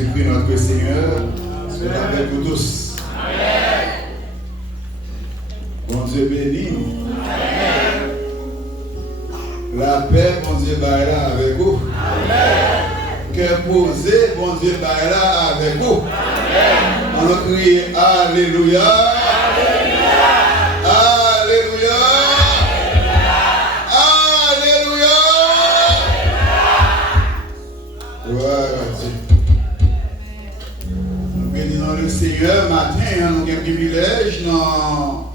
Jésus-Christ, notre Seigneur, soit avec vous tous. Amen. Bon Dieu béni. Amen. La paix, bon Dieu, là avec vous. Amen. Cœur posé, bon Dieu, là avec vous. Amen. On a crié Alléluia. Alléluia. Alléluia. Alléluia. Nous bénissons le Seigneur matin, nous avons un privilège dans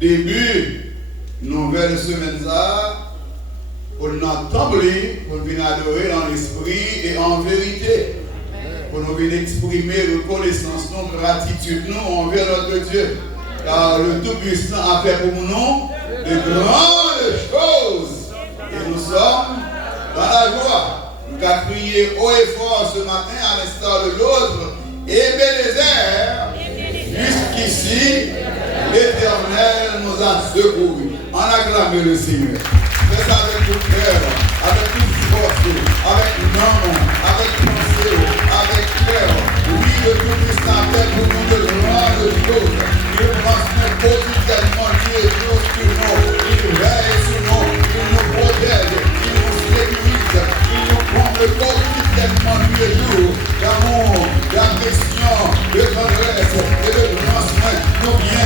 le début de la nouvelle semaine pour nous assembler, pour nous venir adorer dans l'esprit et en vérité, pour nous venir exprimer reconnaissance, nous, gratitude nous envers notre Dieu. Car le Tout-Puissant a fait pour nous de grandes choses. Et nous sommes dans la joie. Nous avons crié haut et fort ce matin à l'instar de l'autre. Ebenezer, jusqu'ici, l'Éternel nous a secourus. On acclame le Seigneur. Faites avec tout cœur, avec toute force, avec nom, avec pensée, avec cœur. Oui, le Tout-Puissant fait pour nous de grandes choses. Il transmet quotidiennement Dieu sur nous. Il veille sur nous. Il nous protège. Il nous sécurise. Il nous comble quotidiennement tous les jours. D'amour, d'affection, de tendresse et de grand soin. Nous bien,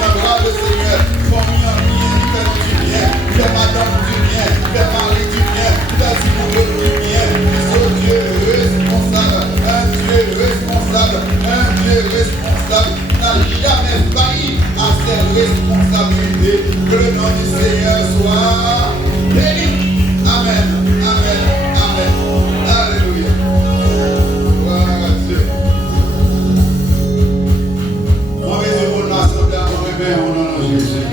la gloire du Seigneur. Famille en bien, il fait du bien. Fait madame du bien. Fait mari du bien. Fait amoureux du bien. Nous Dieu responsable. Un Dieu responsable. Un Dieu responsable. N'a jamais failli à ses responsabilités. Que le nom du Seigneur soit béni. Amen. Amen. Amen. Alléluia. Gloire à Dieu. Mon Dieu, pour nous assembler à mon bébé, au nom de Jésus.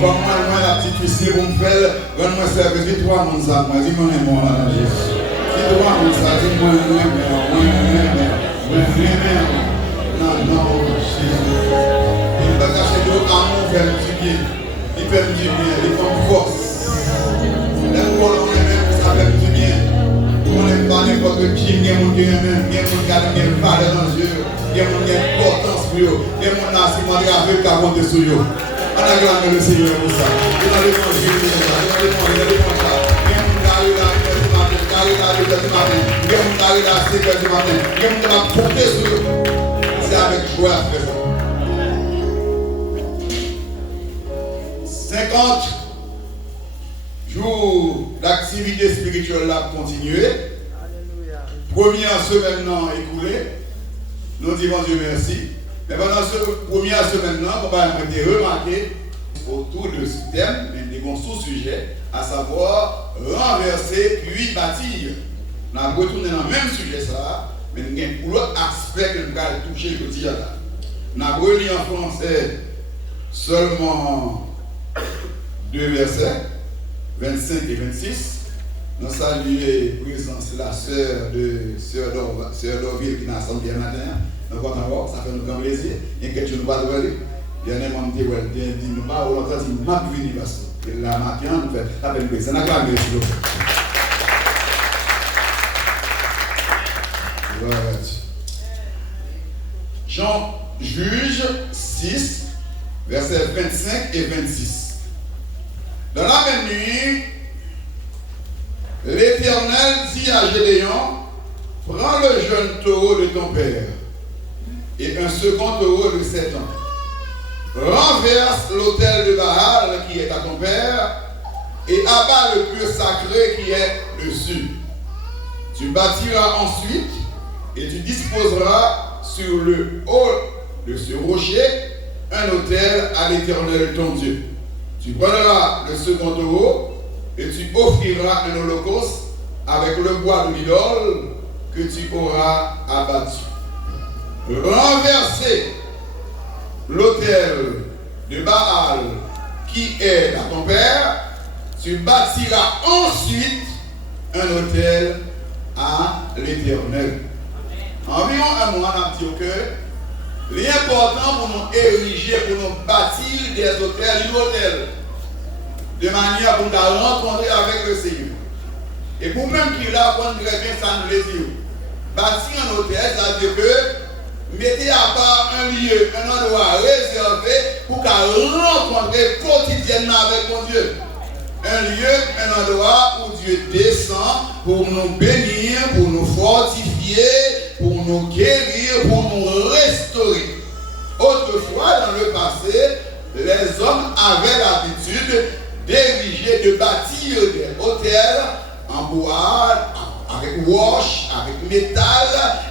Comme moi, la petite fille, pour me faire, donne-moi service, dis-toi mon ça, moi, dis-moi mon nom de Jésus. Dis-toi mon ça, dis-moi non, Jésus. Il va cacher de l'amour vers du bien. Il fait du bien, il fait force. Même pour nous, ça fait du bien. On n'aime pas n'importe qui, il y a des gens qui ont une valeur dans Dieu, il y a une importance pour eux, il y a des gens qui ont une compter sur eux. On acclame le Seigneur pour ça. Il a l'évangile, il a l'évangile. Il y a des gens qui ont compter sur eux. C'est avec joie à faire ça. 50 jours d'activité spirituelle là continué. Première semaine écoulée. Nous disons Dieu merci. Mais pendant cette première semaine là, on va remarquer autour de ce thème, mais des sous-sujets, à savoir renverser puis bâtir. Nous allons retourner dans le même sujet ça, mais nous avons pour l'autre aspect que nous allons toucher le dire là. Nous avons relu en français seulement 2 versets, 25 et 26. Nous saluons la présence de la sœur Dorville qui est assemblée matin. Nous allons ça fait nous grand plaisir. Il y a quelque chose de pas de voir. Il y a un membre qui dit nous pas ou l'autre dit m'a venir parce que la matin nous fait la peine plaisir. On acclame s'il vous plaît. Voilà. Jean juge 6 versets 25 et 26. Dans la même nuit, l'Éternel dit à Gédéon, prends le jeune taureau de ton père et un second taureau de 7 ans. Renverse l'autel de Baal qui est à ton père et abat le lieu sacré qui est dessus. Tu bâtiras ensuite et tu disposeras sur le haut de ce rocher un autel à l'Éternel ton Dieu. Tu prendras le second taureau et tu offriras un holocauste avec le bois de l'idole que tu auras abattu. Renverser l'autel de Baal qui est à ton père, tu bâtiras ensuite un autel à l'Éternel. Environ un mois, on a dit que l'important pour nous ériger, pour nous bâtir des hôtels, de manière pour nous rencontrer avec le Seigneur. Et pour même qu'il a, on très bien ça nous les dit. Bâtir un hôtel, ça veut dire que mettez à part un lieu, un endroit réservé pour qu'à rencontrer quotidiennement avec mon Dieu. Un lieu, un endroit où Dieu descend pour nous bénir, pour nous fortifier, pour nous guérir, pour nous restaurer. Autrefois, dans le passé, les hommes avaient l'habitude d'ériger, de bâtir des hôtels en bois, avec roche, avec métal,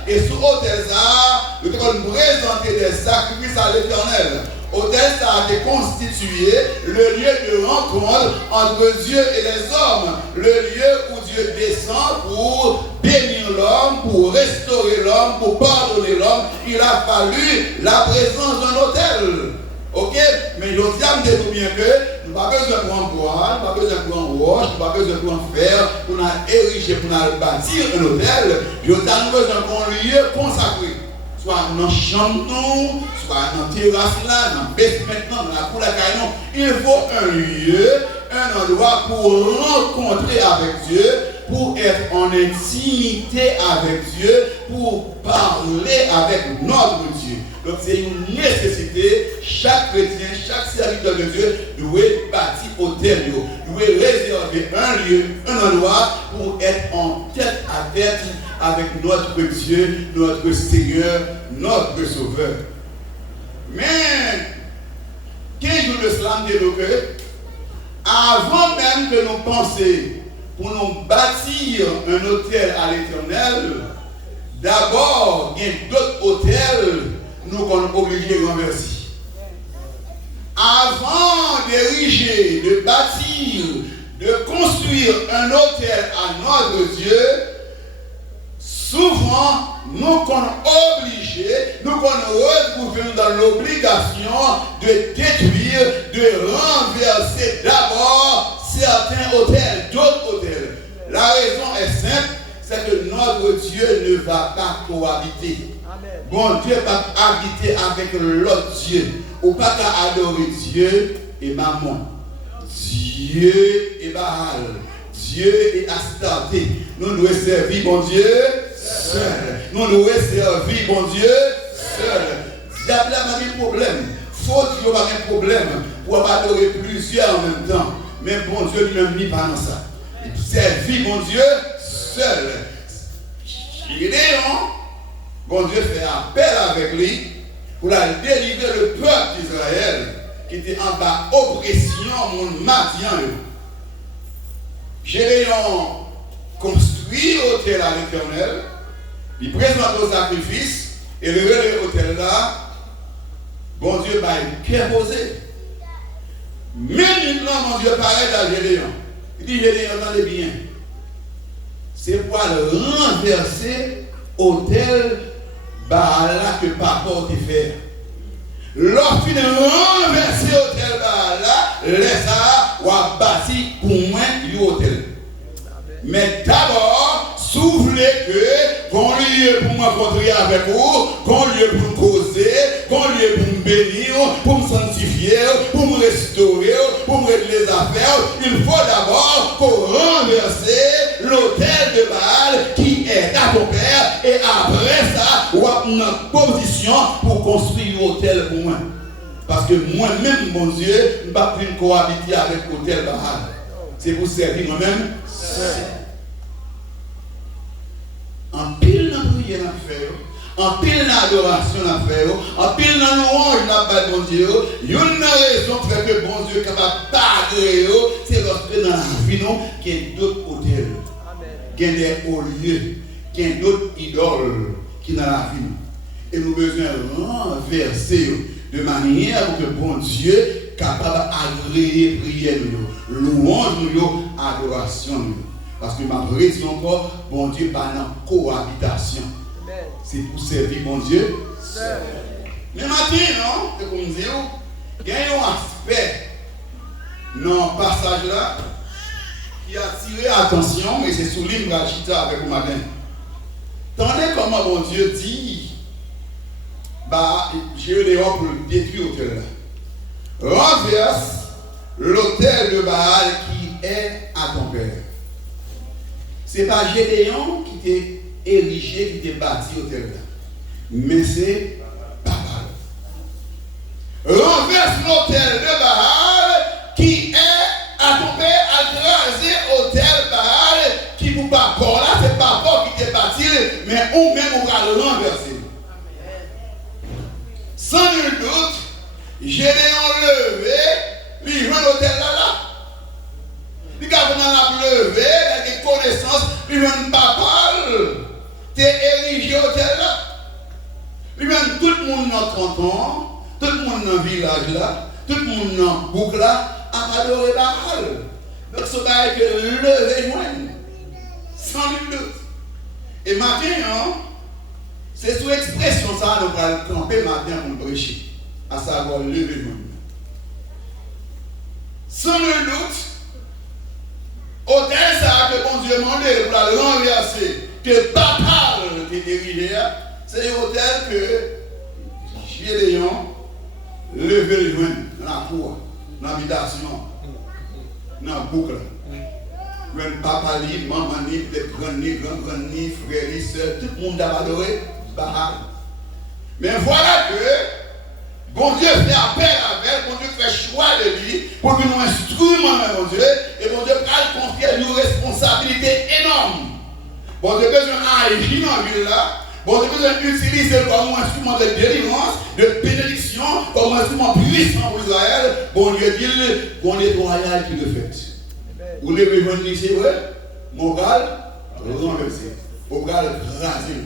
et sous hôtel ça, nous devons présenter des sacrifices à l'Éternel. Hôtel ça a été constitué le lieu de rencontre entre Dieu et les hommes, le lieu où Dieu descend pour bénir l'homme, pour restaurer l'homme, pour pardonner l'homme. Il a fallu la présence d'un hôtel. Ok? Mais je dis à bien que nous n'avons pas besoin de prendre bois, nous n'avons pas besoin de prendre roche, nous n'avons pas besoin de prendre fer pour nous ériger, pour nous bâtir un hôtel. Je dis à nous besoin d'un lieu consacré. Soit dans la chambre, soit dans la terrasse là, dans le basement, dans la cour de la caille. Il faut un lieu, un endroit pour rencontrer avec Dieu, pour être en intimité avec Dieu, pour parler avec notre Dieu. Donc c'est une nécessité, chaque chrétien, chaque serviteur de Dieu doit bâtir hôtel, doit réserver un lieu, un endroit pour être en tête à tête avec notre Dieu, notre Seigneur, notre Sauveur. Mais, 15 jours de cela, nous avant même que nous pensions pour nous bâtir un hôtel à l'Éternel, d'abord, il y a d'autres hôtels nous sommes obligés de renverser. Avant d'ériger, de bâtir, de construire un hôtel à notre Dieu, souvent, nous sommes obligés, nous sommes retrouvés dans l'obligation de détruire, de renverser d'abord certains hôtels, d'autres hôtels. La raison est simple, c'est que notre Dieu ne va pas cohabiter. Amen. Bon Dieu va habiter avec l'autre Dieu. Ou pas qu'à adorer Dieu et Mammon. Dieu et Baal. Dieu et Astarté. Nous devons servir bon Dieu seul. Nous devons servir bon Dieu seul. Diable n'a pas de problème. Faut Dieu n'a pas de problème pour adorer plusieurs en même temps. Mais bon Dieu lui-même n'est pas dans ça. Il servir bon Dieu seul. Gédéon, bon Dieu fait appel avec lui pour délivrer le peuple d'Israël qui était en bas oppression, mon Madian. Gédéon construit l'hôtel à l'Éternel, il présente au sacrifice, et le hôtel là, bon Dieu va être posé. Maintenant, mon Dieu paraît à Gédéon. Il dit, Gédéon, entendez bien. C'est pour renverser l'hôtel Baal que papa t'a fait. Lorsqu'il renverser l'hôtel Baal, laisse-la ou a bâti pour moi l'hôtel. Mais d'abord, soufflez que qu'on lieu pour m'encontrer avec vous, qu'on lieu pour me causer, qu'on lieu pour me bénir, pour me sanctifier, pour me restaurer, pour me régler les affaires. Il faut d'abord qu'on renverse l'hôtel de Baal qui est à ton père et après ça, on a une position pour construire l'hôtel pour moi. Parce que moi-même, mon Dieu, je ne vais pas plus cohabiter avec l'hôtel Baal. C'est pour servir moi-même. En pile dans la prière à faire, en pile dans l'adoration à faire, en pile dans louange à faire bon Dieu, il y a une raison pour que bon Dieu est capable de parler, c'est lorsque dans la vie, il y a d'autres hôtels, il y a des hauts lieux, il y a d'autres idoles qui sont dans la vie. Et nous avons besoin de renverser de manière pour que bon Dieu est capable d'agréer prière, louange, adoration. Parce que ma dit encore, bon Dieu, pas dans cohabitation. C'est pour servir bon Dieu. Mais maintenant, non, c'est comme dire, il y a un aspect dans le passage là qui a attiré l'attention, mais c'est sous l'hymne Rachita avec vous matin. Tendez comment bon Dieu dit, bah, j'ai eu des ordres pour détruire l'hôtel là. Renverse l'hôtel de Baal qui est à ton père. Ce n'est pas Gédéon qui était érigé, qui était bâti hôtel là. Mais c'est Baal. Renverse l'hôtel de Baal qui est à tomber à graser hôtel Baal qui vous pas là, c'est pas qui était bâti, mais ou même on va le renverser. Sans nul doute, Gédéon levé, il joue l'hôtel là. Il a vraiment levé, il a des connaissances, il joue Baal, tu es érigé hôtel là. Il joue tout le monde dans le canton, tout le monde dans le village là, tout le monde dans le boucle là, à adorer Baal. Donc ce bail que levé joindre, sans nul doute. Et maintenant, c'est sous expression ça, nous allons tremper maintenant pour prêcher, à savoir lever joindre. Sans nul doute, hôtel ça que bon Dieu demandé pour la renverser, que Baal était érigé, c'est un hôtel que Gédéon levé le joint dans la cour, dans l'habitation, dans la boucle. Même papa li, maman li, peut-être grand ni, frère li, soeur, tout le monde a adoré Baal. Mais voilà que bon Dieu fait appel avec, bon Dieu fait choix de lui pour que nous instrument, mon Dieu, et bon Dieu va confier une responsabilité énorme. Bon Dieu besoin d'agir dans la ville là. Bon Dieu besoin d'utiliser comme un instrument de délivrance, de bénédiction, comme un instrument puissant pour Israël. Bon Dieu dit, bon nettoyage qui le fait. Vous levez votre nez, c'est vrai, mon gars, renverser. Mon gars, raser.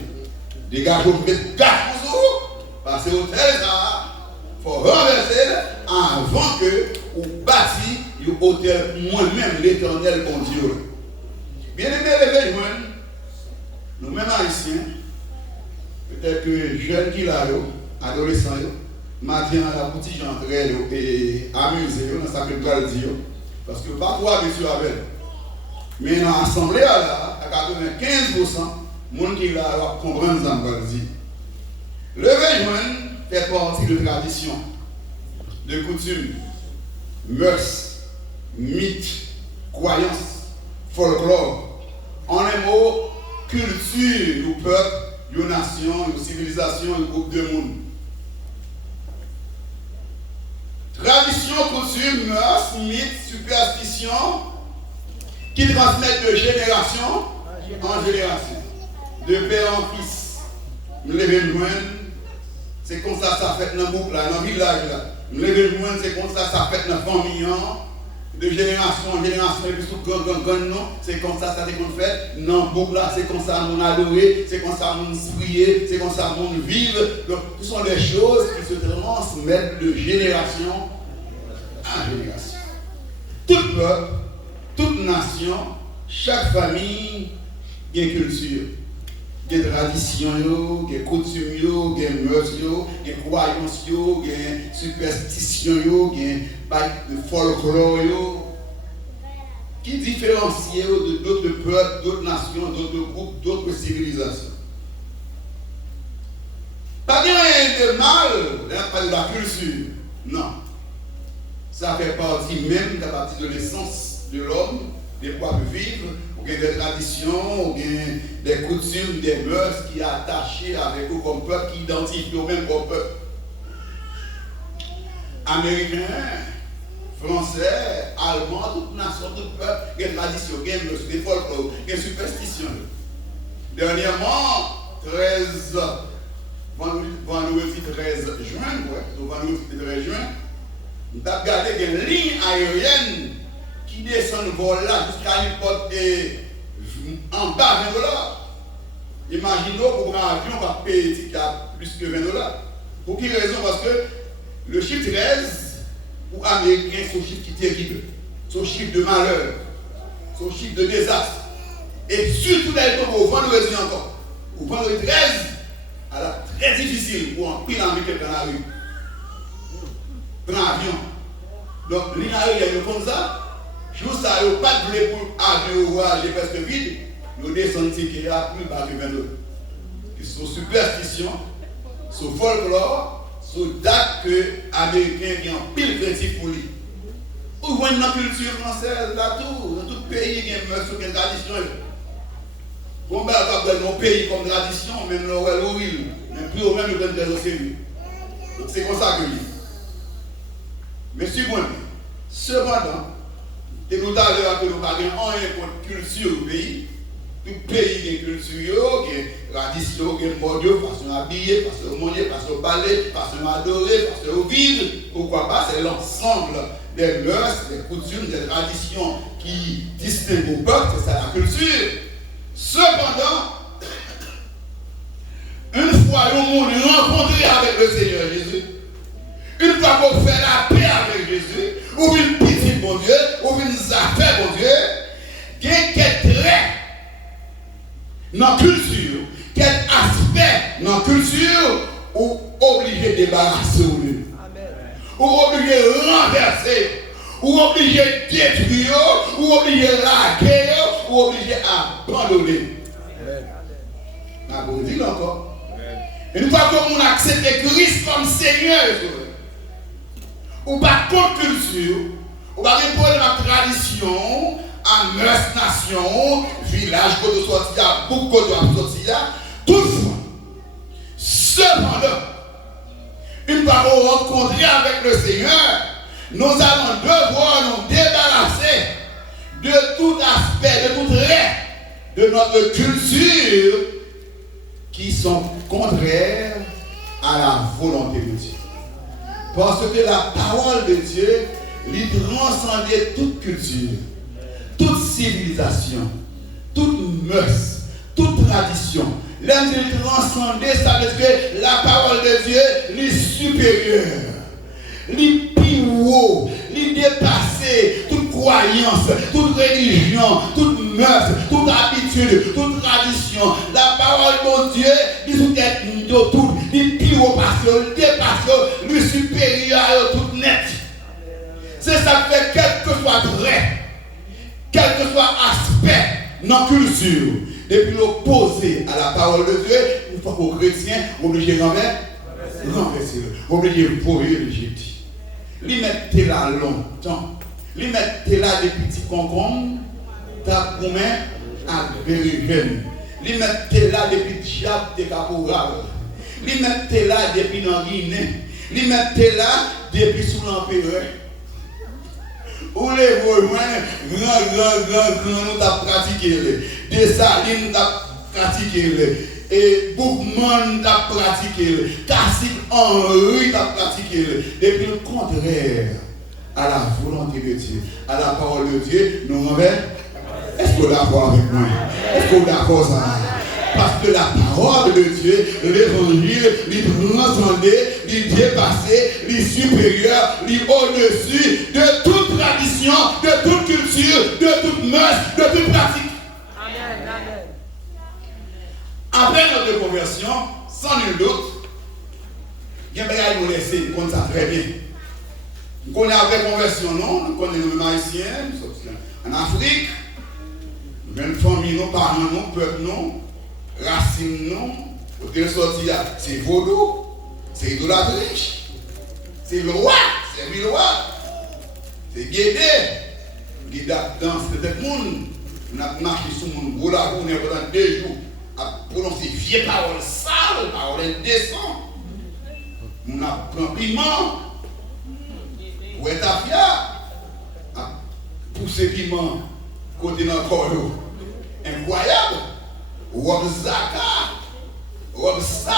Des gars, vous mettez gaffe pour vous, parce que l'hôtel, ça, il faut renverser avant que vous bâtissiez l'hôtel moi-même, l'éternel bon Dieu. Bien aimé, les nous-mêmes haïtiens, peut-être que jeunes qui là, adolescents, matin à la petite j'entrais et amusé dans sa culture dire. Parce que parfois, monsieur avec. Mais dans l'assemblée, là, à 95%, les gens qui là comprennent ce qu'on dit. Le veillement fait partie de tradition, de coutumes, mœurs, mythes, croyances, folklore. En un mot, culture du peuple, d'une nation, d'une civilisation, d'un groupe de monde. Tradition, coutume, mœurs, mythes, superstitions qui transmettent de génération en génération, de père en fils. Nous levons le joint, c'est comme ça fait dans le boucle, dans le village. Nous levons le joint, c'est comme ça fait dans la famille. De génération en génération, et puis sous grand, non, c'est comme ça qu'on fait. Non, boucle là, c'est comme ça qu'on adoré, c'est comme ça qu'on prié, c'est comme ça qu'on vive. Donc, ce sont des choses qui se transmettent de génération en génération. Tout peuple, toute nation, chaque famille, a une culture, a une tradition, a une coutume, a une mœurs, a une croyance, a une superstition, a une folklore qui différencie d'autres peuples, d'autres nations, d'autres groupes, d'autres civilisations. Pas rien de mal de la culture, non. Ça fait partie même de la partie de l'essence de l'homme, des quoi vivre, ou bien des traditions, ou bien des coutumes, des mœurs qui sont attachées avec eux comme peuple, qui identifient eux-mêmes comme peuple. Américains, Français, Allemands, toute nation, tout peuple, il y a des traditions, il y a des folklore, il y a des superstitions. Dernièrement, vendredi 13 juin, nous avons regardé une ligne aérienne qui descend vol là jusqu'à l'hypote en bas $20. Imaginez pour un avion va payer plus que $20. Pour quelle raison? Parce que le chiffre 13 pour Américain, c'est un chiffre qui est terrible. C'est un chiffre de malheur. C'est un chiffre de désastre. Et surtout dans le vendredi encore. Au vendredi 13, alors très difficile pour en prendre quelqu'un dans la rue. Prendre l'avion. Donc, ligne aérienne comme ça, juste ça, il n'y a pas de blé pour avion voyager presque vide, nous descendons ticket à plus bas que $20. Sur superstition, sur folklore, sur date que les Américains ont en pile critique pour lui. Vous voyez dans la culture française, là, dans tout pays, il y a une tradition. Comme dans nos pays comme tradition, même l'oreille horrible, même plus au même le prendre des sérieux. Donc c'est comme ça que je dis. Mais cependant, et nous avons que nous n'avons rien contre culture au pays. Tout pays qui a une culture, qui a une tradition, qui a une mode, façon habiller, façon manger, façon parler, façon adorer, façon vivre. Pourquoi pas? C'est l'ensemble des mœurs, des coutumes, des traditions qui distinguent au peuple, c'est ça la culture. Cependant, une fois le monde rencontré avec le Seigneur Jésus, une fois qu'on fait la paix avec Jésus, ou une petite bon Dieu, ou une affaire bon Dieu, il y a quelques traits dans la culture, quel aspect dans la culture, ou obligé de débarrasser ou lui, ou obligé de renverser, ou obligé de détruire, ou obligé de laguer, ou obligé d'abandonner. Je vous dis encore. Une fois que vous acceptez Christ comme Seigneur, ou pas contre culture, ou pas répondre à la tradition, à mœurs nation, village, côté de sortir, beaucoup de sortir, toutefois, cependant, une fois qu'on rencontrer avec le Seigneur, nous allons devoir nous débarrasser de tout aspect, de tout trait de notre culture qui sont contraires à la volonté de Dieu. Parce que la parole de Dieu lui transcende toute culture, toute civilisation, toute mœurs, toute tradition. L'un de transcender, ça veut dire que la parole de Dieu est supérieure, lui plus haut, lui dépasser toute croyance, toute religion, toute mœurs, toute habitude, toute tradition. La parole de Dieu, lui sous-tête de tout, lui plus haut parce que dépasse, lui supérieur à tout net. C'est ça qui fait quel que soit trait, quel que soit aspect dans la culture, depuis l'opposé à la parole de Dieu, une fois qu'aux chrétiens, obligé de renverser, obligé de voyer le jeter. Lui mettre là longtemps, lui mettre là des petits concombres, t'as combien à Berrigen, lui mettre là des petits diables de caporal, lui mettre là depuis dans Guinée, lui mettre là depuis sous l'empereur. Où les voyants, grand, nous avons pratiqué. Dessalines, nous avons pratiqué. Et Boukman, nous avons pratiqué. Cassique Henri, nous avons pratiqué. Depuis le contraire à la volonté de Dieu, à la parole de Dieu, nous renversons. Est-ce que vous êtes d'accord avec moi? Est-ce que vous êtes d'accord avec ça? Parce que la parole de Dieu, l'évangile, lui transcender, lui dépasser, lui supérieur, lui au-dessus de toute tradition, de toute culture, de toute mœurs, de toute pratique. Amen, amen. Après notre conversion, sans nul doute, il y a des gens qui nous laissent, nous connaissons ça très bien. Nous connaissons après conversion, non? Nous connaissons les Haïtiens, nous sommes en Afrique, nous avons une famille, nos parents, nos peuples, non? Racine non, côté sorti c'est vaudou, c'est idolâtrie, c'est le roi, c'est le roi, c'est guédé, guédé dans cet monde, on a marché sur mon gros lago, on est pendant 2 jours à prononcer vieilles paroles sales, paroles indécentes, on a pris piment, ou etafia, à pousser piment côté dans le corps, incroyable. Robe Zaka, robe sac,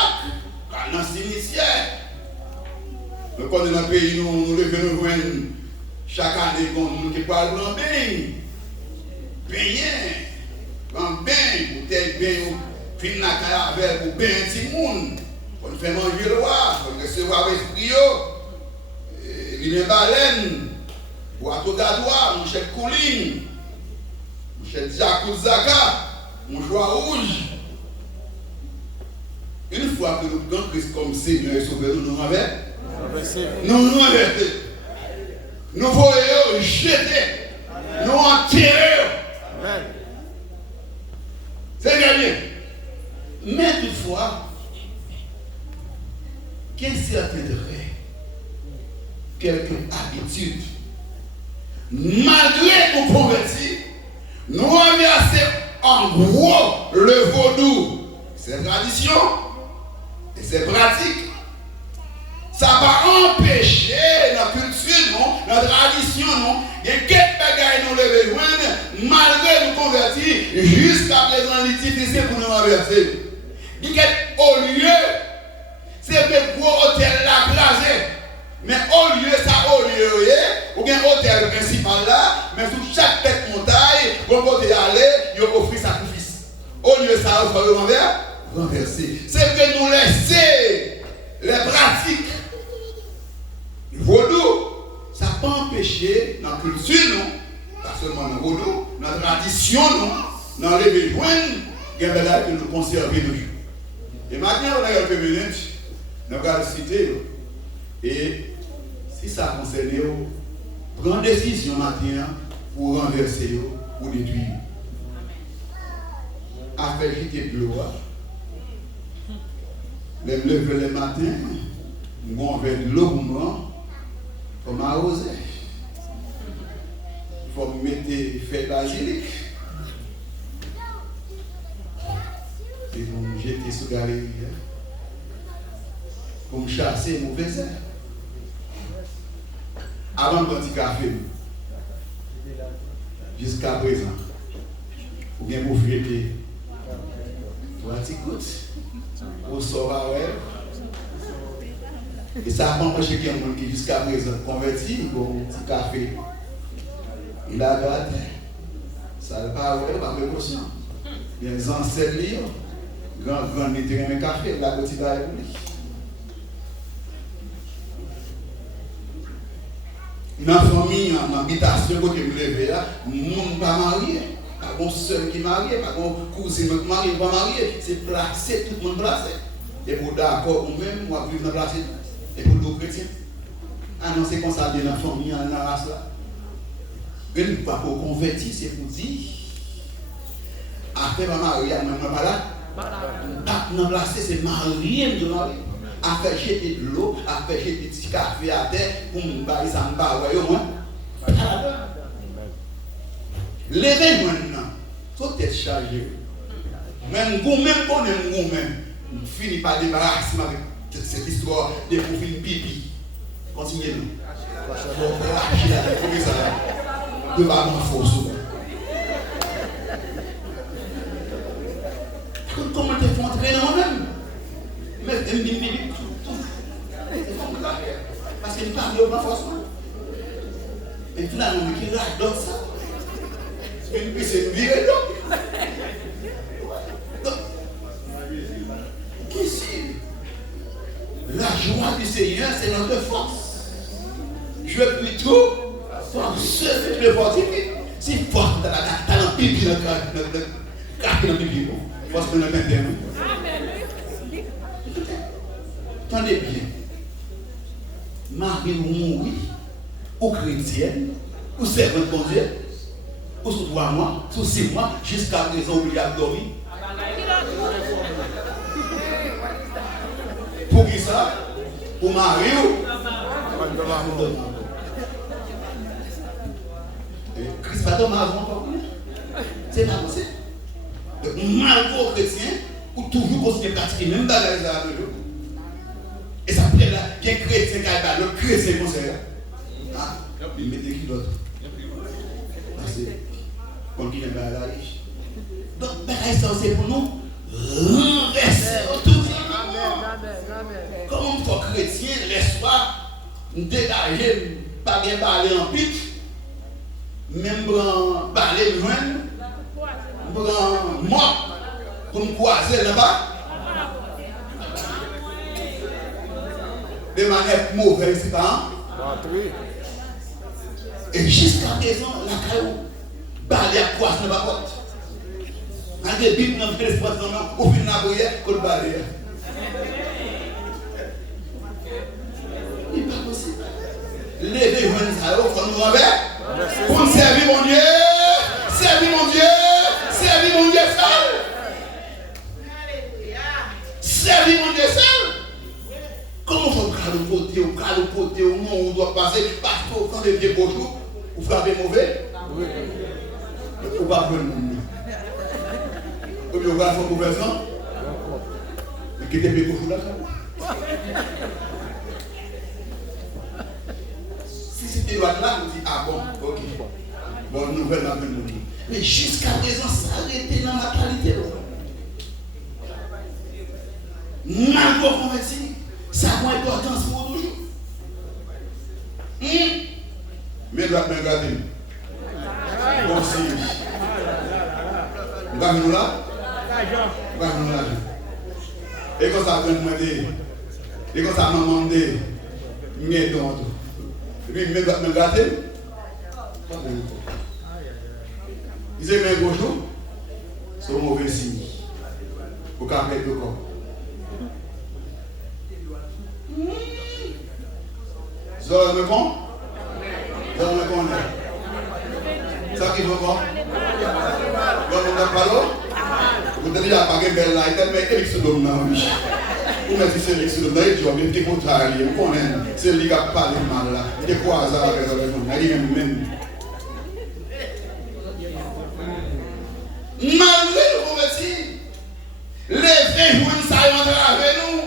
dans le cimetière. Nous connaissons dans le pays, nous devons joindre chaque année comme nous qui parlons en bain. Bain, en bain, bouteille bain, fin la caravelle pour bain un petit monde. On fait manger le roi, on recevoir l'esprit, une baleine, boîte au gadois, mon chef Kouline, mon chef Jacob Zaka. Mon joie rouge. Une fois que nous prenons Christ comme Seigneur et Sauveur, nous nous renversons. Nous nous renversons. Nous voyons jeter. Nous enterrer. C'est bien. Mais toutefois, qu'il y a certains traits, quelques habitudes, malgré nous convertis, nous renversons en gros, le vaudou, c'est tradition et c'est pratique. Ça va empêcher notre culture, non, notre tradition, non. Il y a quelques bagages nous les besoin, malgré nous convertir, jusqu'à présent, il est difficile pour nous renverser. Il y a au lieu, c'est le gros hôtel là placé. Mais au lieu, ça, au lieu, ou bien hôtel principal là, mais sur chaque tête montagne, vous pouvez aller, il offre sacrifice. Au lieu, ça, vous pouvez renverser. C'est que nous laisser les pratiques. Vaudou, ça peut empêcher notre culture, non? Pas seulement dans le vaudou, notre tradition, non? Dans les besoins, il y a des choses que nous conservons toujours. Et maintenant, on a quelques minutes, nous allons citer. Et si ça concerne vous, prenez décision matin pour renverser, pour détruire. Après jeter de l'eau, les lever le matin, nous avons de l'eau pour moi. Comme arroser. Il faut mettre feuilles basilic. Et pour me jeter sous la galerie. Pour me chasser les mauvais airs. Avant de prendre café. Jusqu'à présent. Ou bien pour fêter. Pour un petit goutte. Pour sauver. Et ça a empêché quelqu'un qui jusqu'à présent converti pour un petit café. Il a gardé. Ça ne va pas précaution. Les ancêtres, grand n'était un café, la petite baille pour lui. Dans la famille, dans l'habitation, quand je me lève là, le monde n'est pas marié. Pas mon soeur qui est marié, pas mon cousin qui est marié, pas marié. C'est placé, tout le monde placé. Et pour d'accord ou même, moi, vivre dans la place. Et pour nos chrétiens, ah non, c'est comme ça dans la famille, dans la race là. Mais nous pas pour convertir, c'est pour dire. Après ma mariée, même pas là. Pas dans la place, c'est marié de marié. À faire jeter de l'eau, à faire jeter du café à terre, pour me bailler ça, me bailler au moins. Levez maintenant, tout est chargé. Même vous, même bon, même fini par débarrasser avec cette histoire de profil pipi. Continuez nous. De pas m'en force. Comment tu fais entrer dans moi-même? Mais tu me dis pipi tout. Parce que tu parles pas forcément. Et finalement, qui rate donc ça? Une puisse virer donc. Qu'est-ce que la joie du Seigneur, c'est notre force. Je veux plutôt forcer le fortifier. Si force dans le pipi, dans le pipi, force dans le pipi. Attendez bien. Marie ou mourir, ou chrétienne, ou servante de Dieu, ou sur 3 mois, sur 6 mois, jusqu'à présent, obligé à dormir. Pour qui ça? Pour marier ou? Christ va tomber avant. C'est pas possible. Malgré aux chrétiens, ou toujours continuer à pratiquer même dans les arts de Dieu. Et ça peut être là, il y a un chrétien qui a le chrétien conseil. Ah, il met des qui d'autres. Comme qui vient à la riche. Donc, c'est pour nous renverser tout. Comme on fait chrétien, laisse-moi dégager, pas bien parler en pique, même parler loin, mort, pour me croiser là-bas. De manière mauvaise, c'est pas. Et jusqu'à présent, la caillou, balai à croiser dans la porte. Quand des bibles dans l'espace, au fin de la bouillère, qu'on balai. Il n'est pas possible. Levez ça, il faut nous renverser. Pour servir mon Dieu, servir mon Dieu, servir mon Dieu seul. Servir mon Dieu seul. Comment faut le côté, au moment où on doit passer, parce que quand les pieds beaux jours, vous frappez mauvais, ou pas bon. Au lieu de faire un gouvernement, mais qui était plus gros là. Si c'était droit là, on dit ah bon, ok. Bon, nouvelle dans le monde. Mais jusqu'à présent, ça a été dans la qualité. Mal converti, ça a une importance pour toujours. Mais doit me garder. Bon signe. Nous allons là. Et quand ça vient de demander, et quand ça m'a demandé, mais donc, lui, me doit me garder. Il dit, mais bonjour, c'est un mauvais signe. Pour qu'on mette le corps. Ça me con? Ça me connaît. Ça qui veut quoi? Vous n'avez pas l'eau? Vous avez pas de belle light, mais quel est ce dôme là? Vous mettez ce Félix le dôme, tu as bien été contrarié. Vous connaissez, c'est lui qui a parlé mal là. Il est quoi ça avec le téléphone? Il est même. Malgré le converti, les véjouins ça avec nous,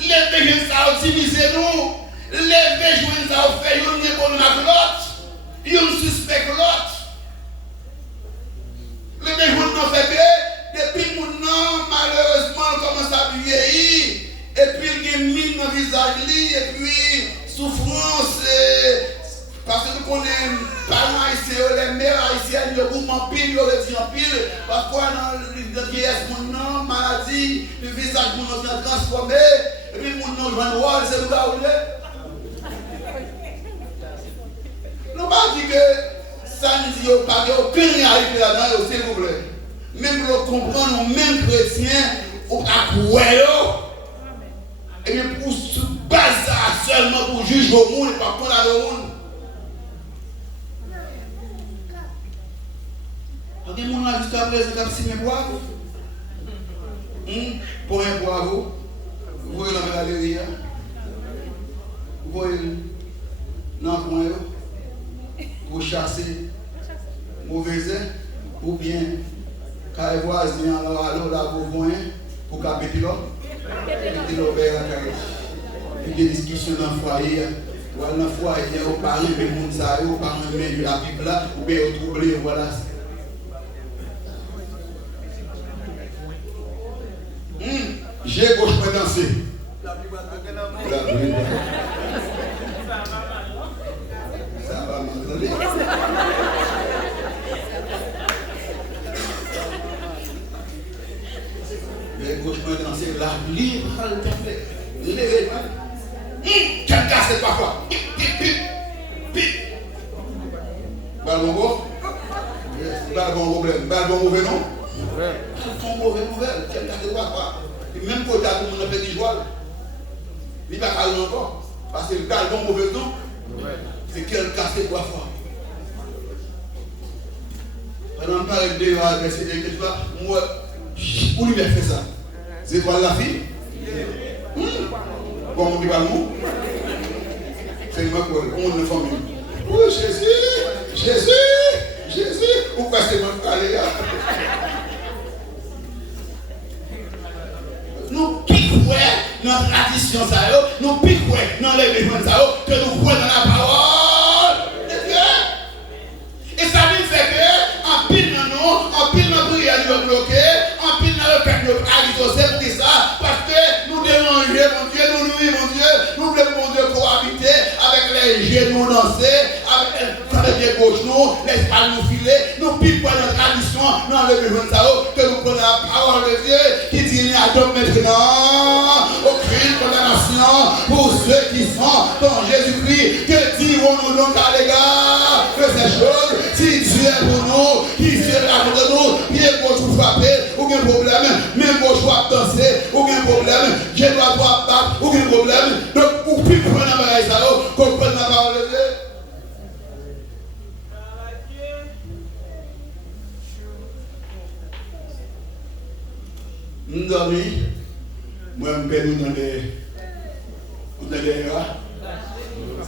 les véjouins ça optimisé nous, les véjouins ça fait une bonne avec l'autre, une suspect l'autre. Les véjouins n'ont fait que depuis mon nom, malheureusement, commence à vieillir, et puis il y a une mine dans le visage, et puis souffrance. Parce que nous connaissons les parents haïtiens, les mères haïtiennes, le groupe en pile, le rédit en pile. Parfois, dans le vieillesse, mon nom, maladie, le visage, mon nom est transformé. Et puis, mon nom, je vois, c'est où là où il est. Nous ne pas dire que ça ne dit pas qu'il n'y a aucune réalité là-dedans, s'il vous plaît. Même le comprendre, nous, même chrétiens, ou à quoi. Et bien, pour se baser seulement pour juger le monde et pas condamner le monde. Il y a des gens jusqu'à présent qui ont signé bravo. Pour un bravo, vous voyez dans la galerie, vous voyez dans le coin, vous chassez mauvais ou bien quand les voisins sont là, vous voyez, pour capter l'eau, et l'eau vers la carrière. Il y a des discussions dans le foyer. Ou dans le foyer, vous parlez de gens, vous parlez de la Bible là, ou bien vous troublez, voilà. J'ai gauche pour danser. Ça va m'entendre. J'ai gauche pour danser. La libre te fait. Levez. Tu casses parfois. Balbon beau. Balbon problème. Balbon mauvais non. Balbon mauvais nouvelle. Tu casses parfois. Même quand tu as un petit joueur, il va pas encore. Parce que le gars, bon mauvais nom, c'est qu'elle casse trois fois. Pendant que je parle de ces moi, où lui a fait ça? C'est toi la fille? Bon, on dit pas non? C'est une macro, on est famille. Oh Jésus, pourquoi c'est mon frère? Nous piquons dans la tradition, nous piquons dans l'événement, que nous croyons dans la parole de Dieu. Et ça veut dire que, en pile dans nous, en pile dans la prière, nous bloquer, en pile dans le cœur, nous agiser pour ça, parce que nous devons jouer, mon Dieu, nous louer, mon Dieu, nous voulons, mon Dieu, cohabiter avec les genoux danser, avec les pieds gauche, nous, l'esprit nous filer, nous piquons dans la tradition, dans l'événement, que nous prenons la parole de Dieu, qui dit à donc maintenant, aucune condamnation pour ceux qui sont dans Jésus-Christ. Que dirons-nous donc à l'égard de ces choses? Si Dieu est pour nous, qui sera contre nous? Bien qu'on soit frappé, aucun problème, même qu'on soit danser, aucun problème, je dois pas battre, aucun problème. Donc, pour plus prendre la parole, comprendre la parole de Dieu. Nous dormons, moi je vais nous dans les rats.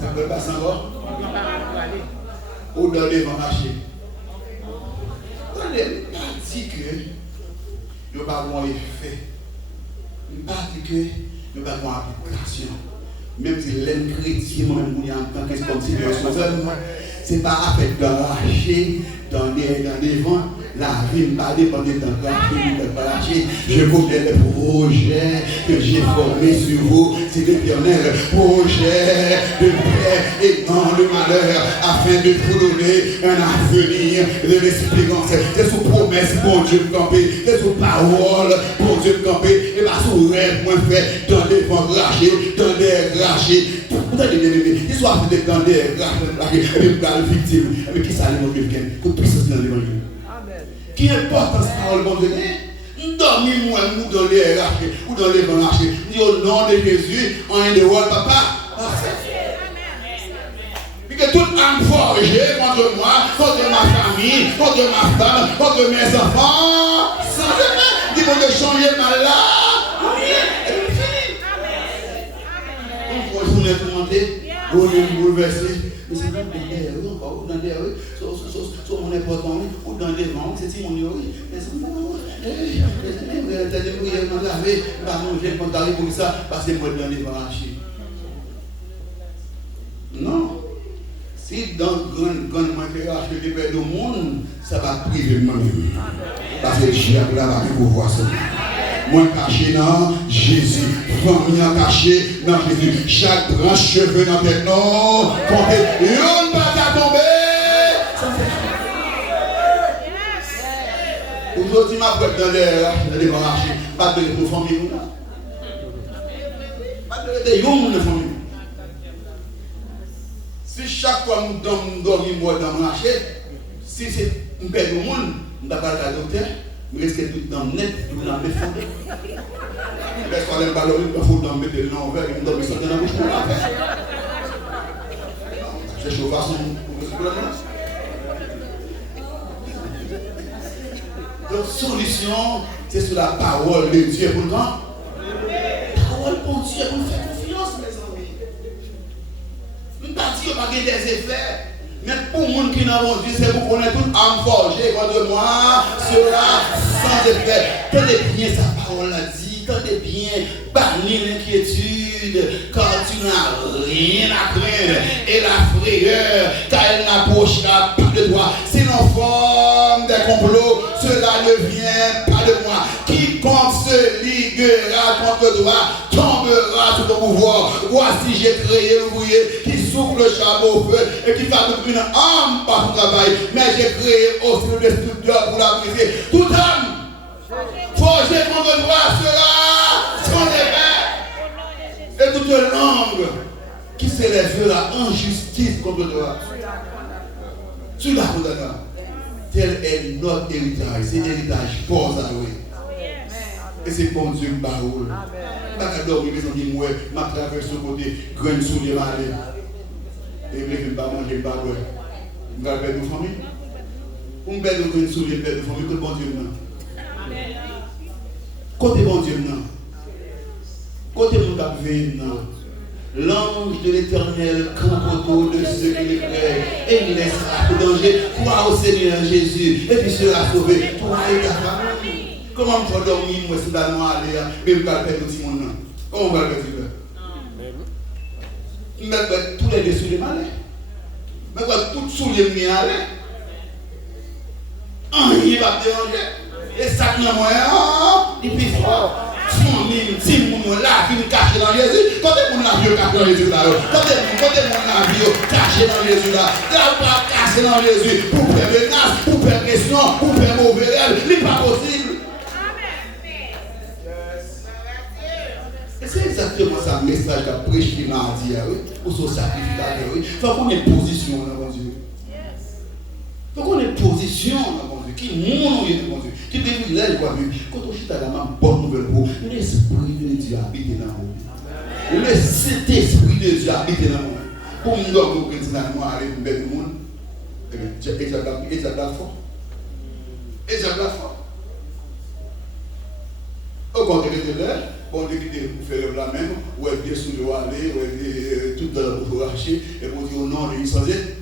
Ça ne peut pas s'en va. Ou dans les vents marchés. On n'est pas dit que il n'y a pas de effet. Il n'y a pas de application. Même si l'homme chrétien, moi-même, il y a un temps qui est comme si ce n'est pas avec d'arracher dans les vents. La vie ne va pas dépendre de l'arracher. Je connais les projets que j'ai formés sur vous. C'est l'éternel projet de paix et non de malheur, afin de vous donner un avenir de l'espérance. C'est sous promesse pour Dieu de camper, c'est sous parole pour Dieu de camper, et pas sous rêve, moi fait dans des vents rachés, dans des rachés. Vous avez bien aimé, il soit fait dans des rachés, et puis vous avez victime. Mais qui ça les quelqu'un pour puissance dans l'évangile? Qui importe cette parole, bon Dieu? Nous dormons, nous dans les rachés, ou dans les vents rachés. Nous au nom de Jésus, en un de vous, papa. Puis que toute âme forgée contre moi, contre ma famille, contre ma femme, contre mes enfants, sans jamais, dis-moi de changer ma là. Vous n'êtes pas monté, vous n'êtes bouleversé. Mais c'est dans des rue, encore, dans des rues, sur mon important, ou dans des vents, c'est si mon yori. Mais c'est bon, t'as des prières, m'en laver, je vais pas t'arriver pour ça, parce que moi, dans les vents arrachés. Non. Si dans le grand matériel que je vais au monde, ça va priver de moi-même. Parce que Dieu a là pour voir ça. Moi caché dans Jésus, famille caché dans Jésus. Chaque branche cheveux dans tes noms, comptez, on ne va pas tomber. Aujourd'hui, ma prête dans les marchés, pas de nos familles. Pas de nos familles. Si chaque fois que nous dormons dans le marché, si c'est un père du monde, nous n'avons pas le docteur, nous risquons tout dans le net, nous dans le fond. Parce qu'on n'aime pas le il faut dans mettre le nom vert et nous dormons dans la bouche pour la faire. C'est chaud façon pour le monde. Donc, solution, c'est sur la parole de Dieu pour le temps. Parole pour Dieu, pour faire confiance, mes amis. Nous ne pas dire qu'on a des effets. Mais pour les gens qui n'ont pas Dieu, c'est pour qu'on ait toute âme forgée contre moi, cela sans effet. Tenez bien sa parole a dit, tenez bien, bannis l'inquiétude, quand tu n'as rien à craindre, et la frayeur, car elle n'approchera pas de toi. Sinon, forme des complots, cela ne vient pas de moi. Quiconque se liguera contre toi tombera sous ton pouvoir. Voici, j'ai créé l'ouvrier qui souffle le charbon au feu et qui fabrique une âme par son travail. Mais j'ai créé aussi le destructeur pour la briser. Tout homme forgé contre toi sera sans effet. Et toute langue qui s'élèvera en justice contre toi, tu la condamneras. Tel est notre héritage. C'est l'héritage pour ça, oui. Et c'est pour Dieu qui parle. Je ne vais pas dormir, mes amis, moi, je traverse ce côté, graine sous les malais. Et je ne vais pas manger, je ne vais pas boire. Je vais perdre nos familles. Pour me perdre graine sous les perdre nos familles, que bon Dieu non. Côté bon Dieu non. Côté mon cap non. L'ange de l'Éternel campe autour de ceux qui les craignent et il laissera tout danger. Crois au Seigneur Jésus et puis sera sauvé. Toi et ta famille. Comment tu vas dormir, moi, si tu vas aller, mais je vais perdre aussi mon nom. Comment on va le faire? Je vais mettre tous les dessous des malais. Je vais mettre tout sous les miens. Il va déranger. Et ça, il y a moyen, et puis fort. Famille, si mon la vie caché dans Jésus, quand mon la vie caché dans Jésus là, quand mon la vie caché dans Jésus là, là pas caché dans Jésus pour faire menace, pour faire question, pour faire mauvais rêve, ce n'est pas possible. Et c'est exactement ça le message qu'a prêché mardi, pour son sacrificateur. Il faut qu'on ait position dans mon Dieu. Il faut qu'on ait position dans mon Dieu. Qui mon Dieu dans mon Dieu. Qui privilège quoi vu. Quand on chute à la main, bonne nouvelle pour vous. L'esprit de Dieu habite dans vous. Le Saint-Esprit de Dieu habite dans vous. Pour nous nous continuons à aller pour le monde. Eh bien, Dieu est la foi. Et Dieu la foi. Au contraire de l'air, bon Dieu qui pour faire la même, ou elle vient sous le aller, ou elle tout dans le pour racher, et pour dire au nom de l'Israël.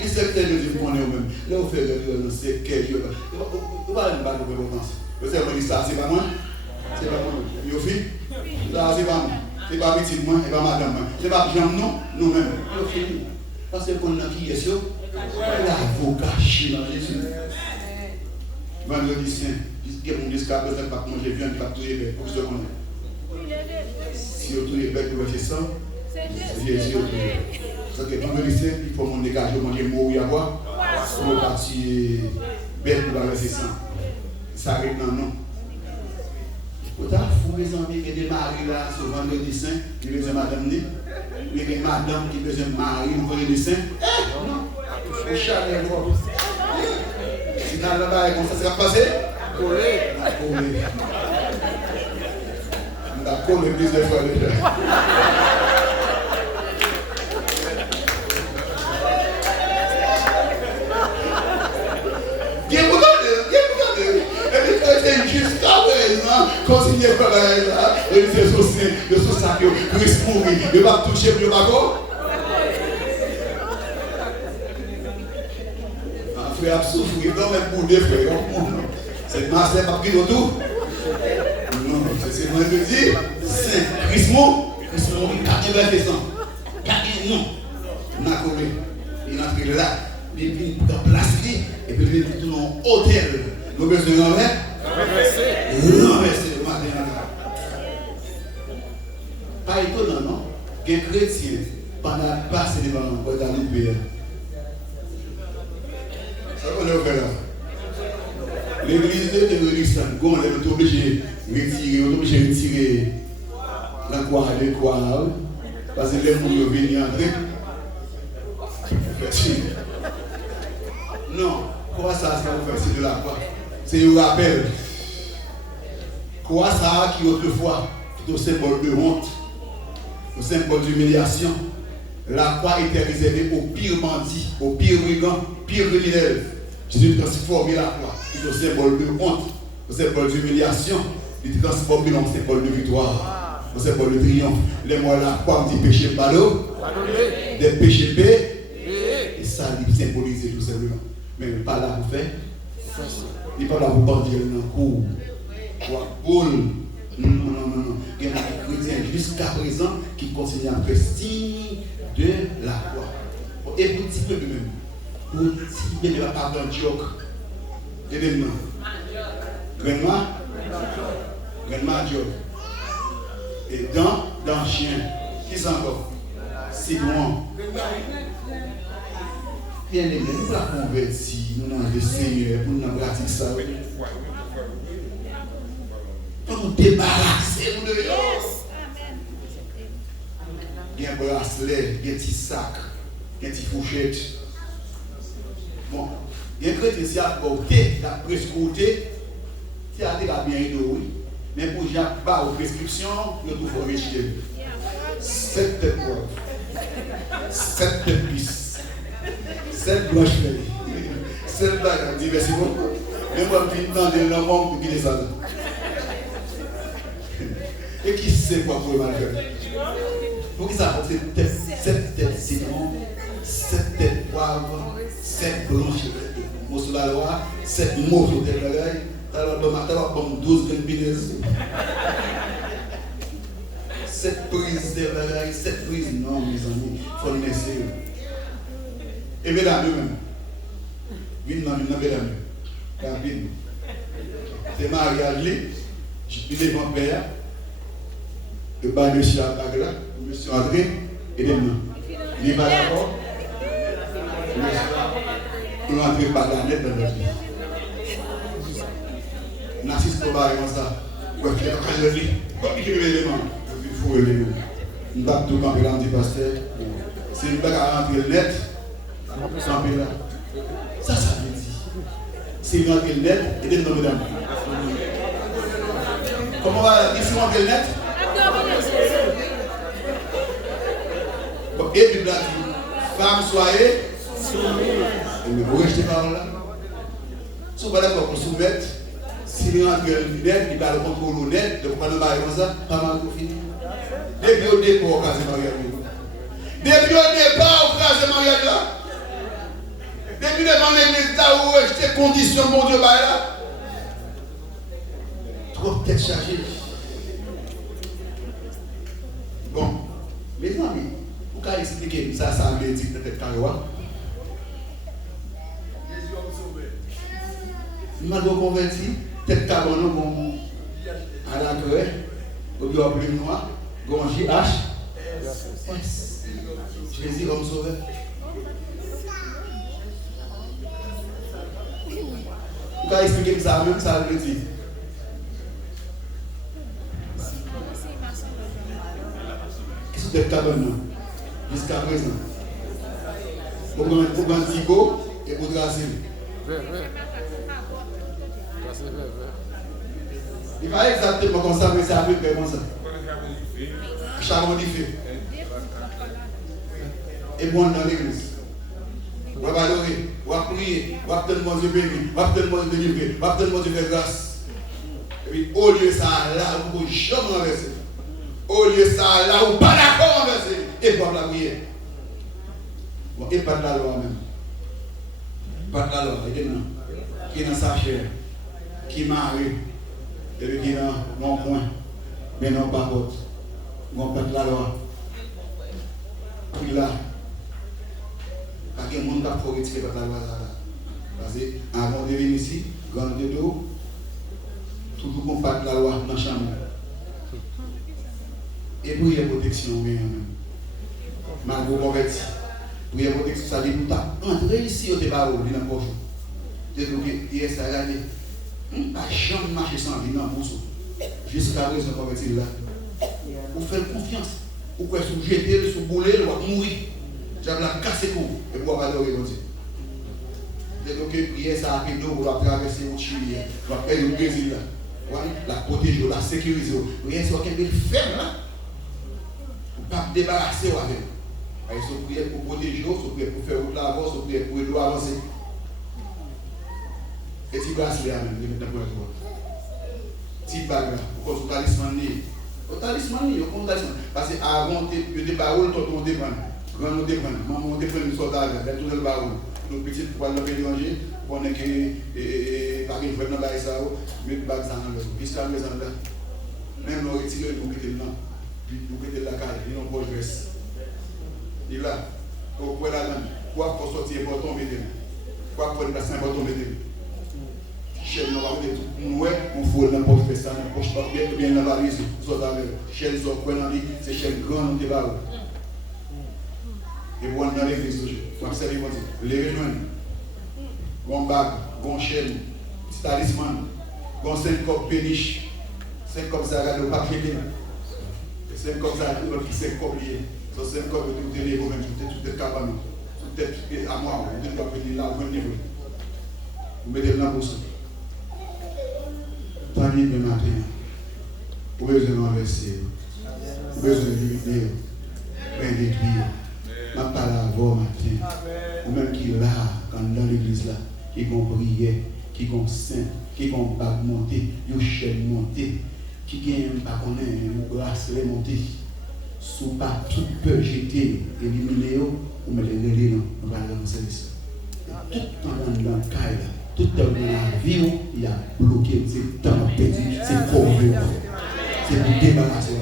Il sait que Dieu connaît au même. Là, on fait le c'est quel Dieu. On va aller battre pour l'importance. Vous savez, ça, c'est pas moi. C'est pas moi. Yo fi, ça, c'est pas moi. C'est pas petit moi, c'est pas madame moi. C'est pas Jean, non, nous-mêmes. Yo fini. Parce que qu'on a qui est sûr, l'avocat chez Jésus. Vendredi saint, puisque mon discours ne pas manger viande, pas tout les bêtes, pour ce qu'on est. Si vous tous les bêtes, vous faites ça, c'est Jésus. Donc, vendredi saint, il faut mon dégager, manger mot ou avoir, pour partir bête pour verser ça. Ça arrive dans non. Vous avez fou les amis qui des maris là sur vendredi saint, qui besoin madame ni, il y a des madame qui besoin mari le vendredi saint. Non, au chalet quoi. Si dans le bail comme ça sera passé, coller. On a collé plusieurs fois déjà. Jusqu'à présent, continuez par là, c'est social, le social, le risque mourir, il va toucher le bagot. Un frère a souffert, il doit mettre pour deux frères. C'est ma sœur qui a pris le tout. Non, c'est moi qui dis, c'est risque mourir, il va faire ça. Non, on a collé, il a pris là, il vient pour placer, et puis il vient pour tout hôtel. Nous avons besoin de renverser le matin. Pas étonnant, non? Qu'un chrétien, pendant passer devant le côté de l'Uber. Ça qu'on a fait là. L'église de l'église, on est obligé de retirer la croix de croix. Parce que les gens viennent entrer. Non, quoi ça, c'est de la croix. C'est un rappel. Quoi ça qui autrefois est un symbole de honte, un symbole d'humiliation. La croix était réservée aux pires bandits, aux pires brigands, pires criminels. Jésus transformé la croix. C'est un symbole de honte, un symbole d'humiliation. Il est transformé en symbole de victoire, un symbole de triomphe. Les mots la croix dit péché ballot, des péchés paix, et ça il symbolise tout simplement. Mais pas là pour faire. Il n'est pas là pour bandir dans le cours. Non. Il y a des chrétiens jusqu'à présent qui continuent à faire signe de la croix. Et pour petit peu même, pour petit peu de la part d'Antioche, aidez-moi. Grandement Antioche. Et dans chien, qui s'en va? Simon. Bien aimé, nous la convertir, nous avons le Seigneur pour nous pratiquer ça. Pour nous débarrasser de nous. Il y a un bracelet, il y a un petit sac, il y a une petite fourchette. Bon, il y a un chrétien qui a porté, il a presque côté, il a bien aidé, oui. Mais pour Jacques Bas aux prescriptions, il trouve un métier. 7 têtes poivres, 7 têtes pisses. 7 blanches feuilles, 7 bagues, on dit merci beaucoup. Même moi, je viens dans le monde pour quitter ça. Et qui sait quoi pour le mal faire? Pour qui ça apporte 7 têtes citron, 7 têtes poivre, 7 blanches mots sur la loi, 7 mots sur tes bagailles. Alors, le matin, on va 12 graines binaises. 7 prises de bagailles, 7 prises. Non, mes amis, il faut le laisser. Et mesdames, eux-mêmes, viennent dans une mesdames, rapide. C'est mariage, il est mon père, le bas de chez Agla, monsieur André, et des mains. Il va d'accord, il va entrer par la lettre dans notre vie. N'assiste pas comme ça. Comme il est l'élément, il faut l'élément. Nous ne pouvons pas tout camper là, on dit pasteur. Si nous ne pouvons pas rentrer net, là. Ça veut dire. C'est une entrée net et des noms mesdames. Comment va dire si on entrée net? Bon, et puis là, femme, soyez soumise. Vous rejetez par là. Si vous n'êtes pas d'accord pour soumettre, si vous entrez net, il va le contrôle net, donc pas de mariage comme ça, pas mal pour finir. Depuis au départ, au cas de mariage. Depuis au départ, au cas de mariage là. Depuis devant l'église là où j'étais condition, mon Dieu, là. encore tête chargée. Bon, mes amis, vous pouvez expliquer ça veut dire que tête carrée. Nous m'avons converti, tête carrée, nous à la crue, au bureau plus noir, gon JH. Jésus comme sauveur. Vous pouvez expliquer ça même, ça veut dire. Qu'est-ce que tu as fait jusqu'à présent? Pour prendre Zico et pour tracer. Il va exactement comme ça, mais c'est à peu près comme ça. Charbon du feu. Et bon dans l'église. On va adorer, on va prier, on va obtenir mon Dieu béni, on va obtenir mon Dieu délivré, on va obtenir mon Dieu de grâce. Et puis au lieu de ça, là, vous ne pouvez jamais renverser. Au lieu de ça, là, vous ne pouvez pas d'accord renverser. Et pour la prière. Bon, et pas de la loi même. Pas de la loi, qui est dans sa chair, qui marie, et puis qui est dans mon point, mais non pas d'autre. Bon, pas de la loi. Puis là, il y a des gens qui ont retiré par la loi. Parce que avant de venir ici, grand de dos, toujours qu'on parle de la loi dans la chambre. Et puis il y a protection, malgré le converti. Pour y a protection, ça dit tout ça. Entrez ici au débat, il y a un poche. Il y a ça, il n'y a pas jamais marché sans vie dans le bourse. Jusqu'à présent, converti là. Vous faites confiance. Vous pouvez se jeter, se bouler, vous allez mourir. J'avais la casse et vous va adorer comme ça. Donc, prier ça à nous, vous allez traverser le Chili, vous allez faire le Brésil, la protéger, la sécuriser. Vous allez faire quelque chose ferme là. Vous ne pouvez pas débarrasser avec. Il faut prier pour protéger, il faut prier pour faire route là-bas, il faut prier pour aider à avancer. Et tu vas se faire même, il y a un petit bague là, pour qu'on se talisman. Au talisman, il y a un talisman. Parce qu'avant, il y a des paroles, tout le monde dépend. Grand nous dépend. Maman dépend du soldat, elle tourne le barreau. Nos petits pour aller déranger, pour ne que par une fois dans la ça, mettre bague dans le. Jusqu'à présent là. Même nous retirer, nous quitter là. Puis nous quitter la cale, ils n'ont pas de veste. Et là, au point là, quoi pour sortir pour tomber dedans. Quoi pour passer pour tomber dedans. Chien nous va mettre tout nous on faut dans poche ça, dans poche pas bien dans la valise, soldat chien sont quoi dans lui, c'est chien grand nous débarque. Et vous dans l'église toujours. Vous observez comme ça. Les rejoindre. Bon bague, bon chaîne, petit talisman, bon 5 copes péniche, 5 copes ça regarde au papier. 5 copes ça, il va fixer 5 copes liés. So 5 copes de tout est vous-même, tout est capable. Tout est à moi, vous devez venir là, vous venez. Vous mettez le pour ça. Tant de matin. Vous avez besoin d'enverser. Vous avez besoin de l'humider. Plein d'écrire. Je parle à vous matin, ou même qui est là, dans l'église là, qui vont prier, qui vont saint, qui vont bague monter, qui chaîne monter, qui gagne pas qu'on ait un bracelet monter, sous pas tout peut jeter, éliminer ou mettre les relais dans le service. Tout le temps dans le cas là, tout le temps dans la vie, il y a bloqué, c'est temps perdu, c'est pauvre, c'est pour débarrasser.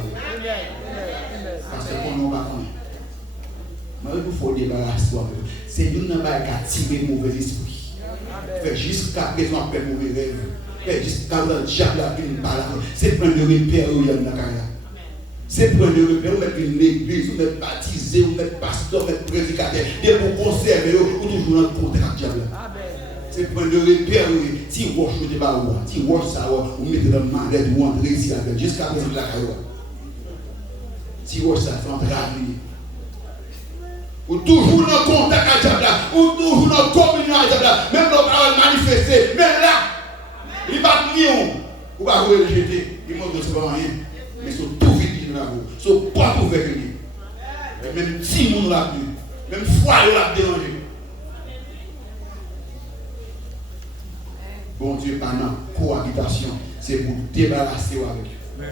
Parce qu'on n'a pas connu. Il faut débarrasser. C'est une qui a tiré mauvais esprit. Fait jusqu'à présent, fait mauvais rêve. Fait jusqu'à présent, le diable a une parole. C'est prendre le repère où il y a une carrière. C'est prendre le repère, où mettre une église, où mettre baptisé, où mettre pasteur, où mettre prédicateur. Et pour conserver, ou toujours dans le contact du diable. C'est prendre le repère, si vous achetez des barreaux, si vous achetez ça, vous mettez dans le mandat, vous entrez ici avec jusqu'à présent la carrière. Si vous achetez ça, c'est en travail. Ou toujours dans le contact avec Diable, ou toujours dans la communion avec Diable, même nos paroles manifestées, mais là, il va venir, ou va le jeter, il ne montre pas rien, mais ils sont tout vite dans la roue, ils ne sont pas tout fait que même si nous l'a vu, même foi l'a dérangé. Bon Dieu, pendant cohabitation, c'est pour débarrasser avec lui.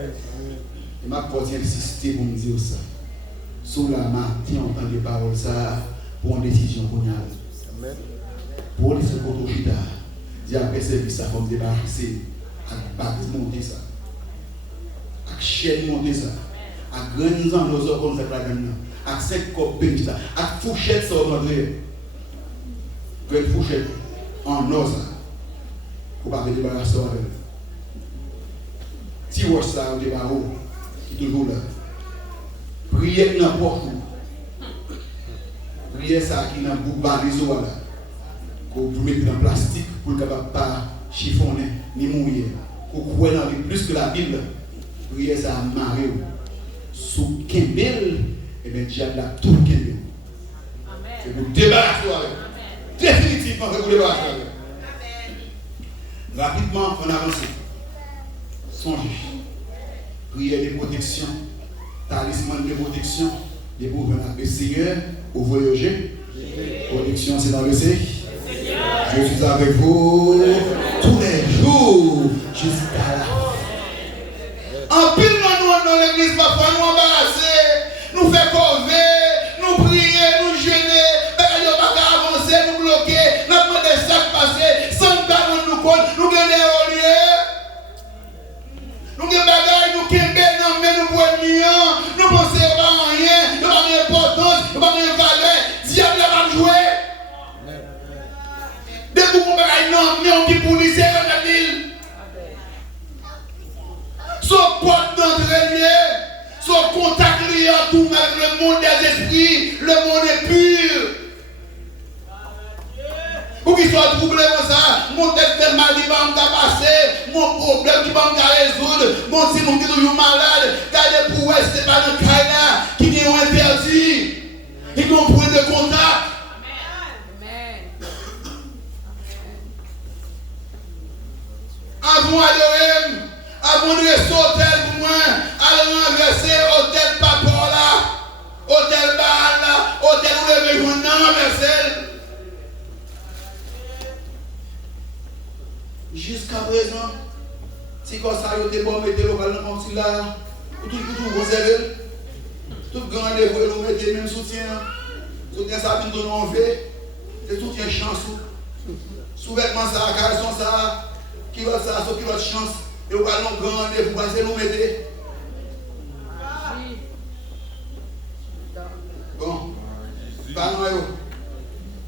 Et ma porte insister pour me dire ça. Sous la main, tu entends des paroles ça pour une décision qu'on a. Pour les secondes chita, dis après service, ça faut me débarrasser, à monter ça. chaîne monter ça. À grands ans, nous avons fait la gagne. À 5 copes bénis ça. À fourchette, ça va rentrer. Grande fourchette en or ça. Pour ne pas débarrasser avec. Si vous ça, vous débarrassez, qui est toujours là. Priez n'importe où. Priez ça qui n'a pas de baliso là. Pour mettre en plastique pour ne pas chiffonner ni mouiller. Pour croire dans plus que la Bible. Priez ça à marrer. Sous Kembel, et bien diable a tout Kembel. C'est pour débarrasser avec. Définitivement, c'est pour débarrasser avec. Rapidement, on avance. Songez. Prière de protection, talisman de protection, des gouvernements de Seigneur, au voyager. Protection, c'est dans le C. Je suis avec vous tous les jours jusqu'à la fin. En pile, nous dans l'église, parfois nous embarrasser, nous faire corver, nous prier, nous gêner, nous ne pas avancer, nous bloquer, nous demander ça passer, sans nous compte, nous gagner au lieu. Nous avons des bagages, nous avons des nous pouvons nous pensons pas rien, nous n'avons pas d'importance, nous n'avons pas de valeur. Diable va jouer. Dès que vous avez un homme qui pour lycée dans la ville, son porte d'entrée, son contact lié à tout le monde des esprits, le monde est pur. Pour qu'il soit troublé comme ça, mon destin mal qui va me passer, mon problème qui va me résoudre, mon sinon qui est malade, gardez pour eux, ce n'est pas le cas qui est interdit. Ils ont point de contact. Avant d'adorer, avant de rester au hôtel pour moi, allez renverser hôtel papa là, hôtel bar là, hôtel où le besoin renverser. Jusqu'à présent, si comme ça, vous êtes bon, mettez local comme si là, tout conservé, tout grand rendez-vous, vous mettez même soutien. Soutien ça, puis nous on fait, c'est soutien chance. Sous-vêtement ça, caleçon ça, qui va ça, qui va chance, et vous allez un grand rendez-vous, passez nous mettez. Bon, pas non,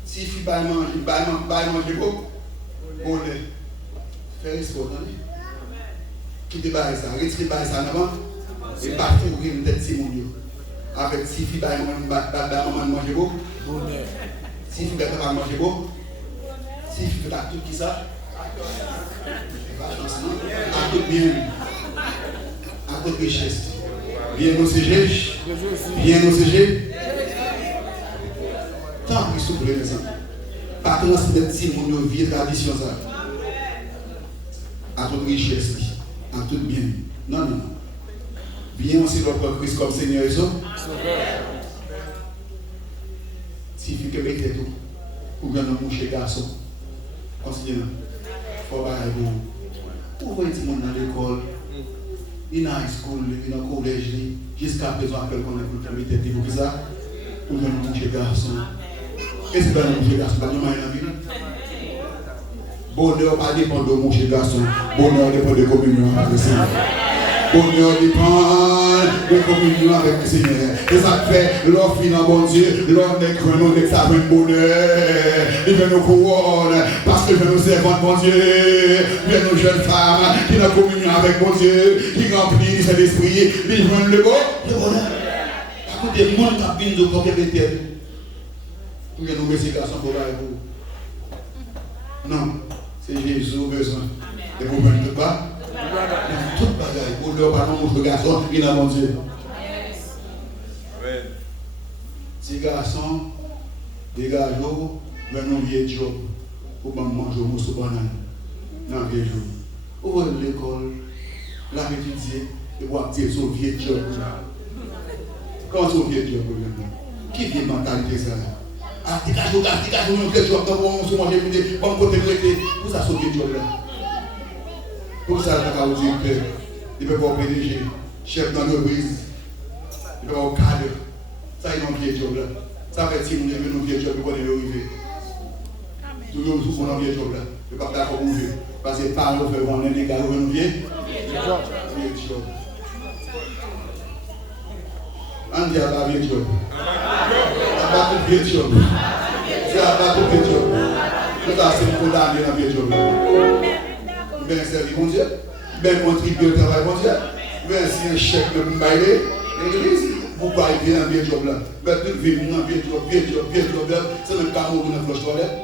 si il faut manger, bon, faire sport, quittez ça, retirez ça en avant, et partez pour une tête si mon Dieu. Avec si filles, maman manger beau, si filles, papa manger beau, si filles, tout qui ça, à tout bien, à toute richesse, bien au CG, bien au CG. Tant pis, s'il vous plaît, mes amis. Pas transmettre si mon Dieu vie tradition ça. À toute richesse, à tout bien. Non, non, non. Bien aussi notre Christ comme Seigneur et ça. Si vous pouvez mettre tout, pour gagner un chez garçon, considérez. Il faut pas aller pour voyez tout le monde dans l'école, in high school, in a collège, jusqu'à présent, appel qu'on a pour mettre tout pour ça, pour gagner un chez garçon. Est-ce que vous avez un chez garçon? Pas de mal dans la vie. Bonheur pas dépend de mon chez garçon. Bonheur dépend de communion avec le Seigneur. Bonheur dépend de communion avec le Seigneur. Et ça fait l'offre dans bon Dieu, l'homme n'est cru, nous n'est pas un bonheur. Il vient nous couronne parce que je nous servons bon Dieu. Il y a nos jeunes femmes qui ont communion avec bon Dieu, qui remplissent cet esprit, ils joignent le bonheur. Écoutez, le monde qui a bien de propriété. Pour que nous messieurs garçons pour vous. Non. C'est Jésus besoin. Et vous ne pouvez pas. Tout bagaille. Pour le pardon, mon garçon, il a mon Dieu. Si garçon, dégage l'eau, venons vieux job. Pour manger au mousse banane. Dans vieux job. Où est l'école? La étudier. Et voir dire son vieux job. Quand son vieux job, qui vient mentalité ça? Ah, dégage-vous, quelque chose, on se mange, bon côté de pour ça sauver le job là. Pour ça, on va dire que il peut avoir PDG, chef d'entreprise, il peut avoir cadre. Ça, il y a un vieux job là. Ça fait si on est venu un vieux job, on est arrivé. Tout le monde sous un vieux job là. Je ne peux pas d'accord pour vous. Parce que par le fait, on est des gars, on est vieux job. On dit à la vie job. À la vie job. C'est à la vie job. Tout ça, c'est pour condamner la vie job. Bien servir mon Dieu. Bien contribuer au travail mon Dieu. Bien si un chèque de m'bailler, l'église, pourquoi il vient dans le job là? Ben tout vivre dans le job, c'est même pas mourir dans la floche toilette.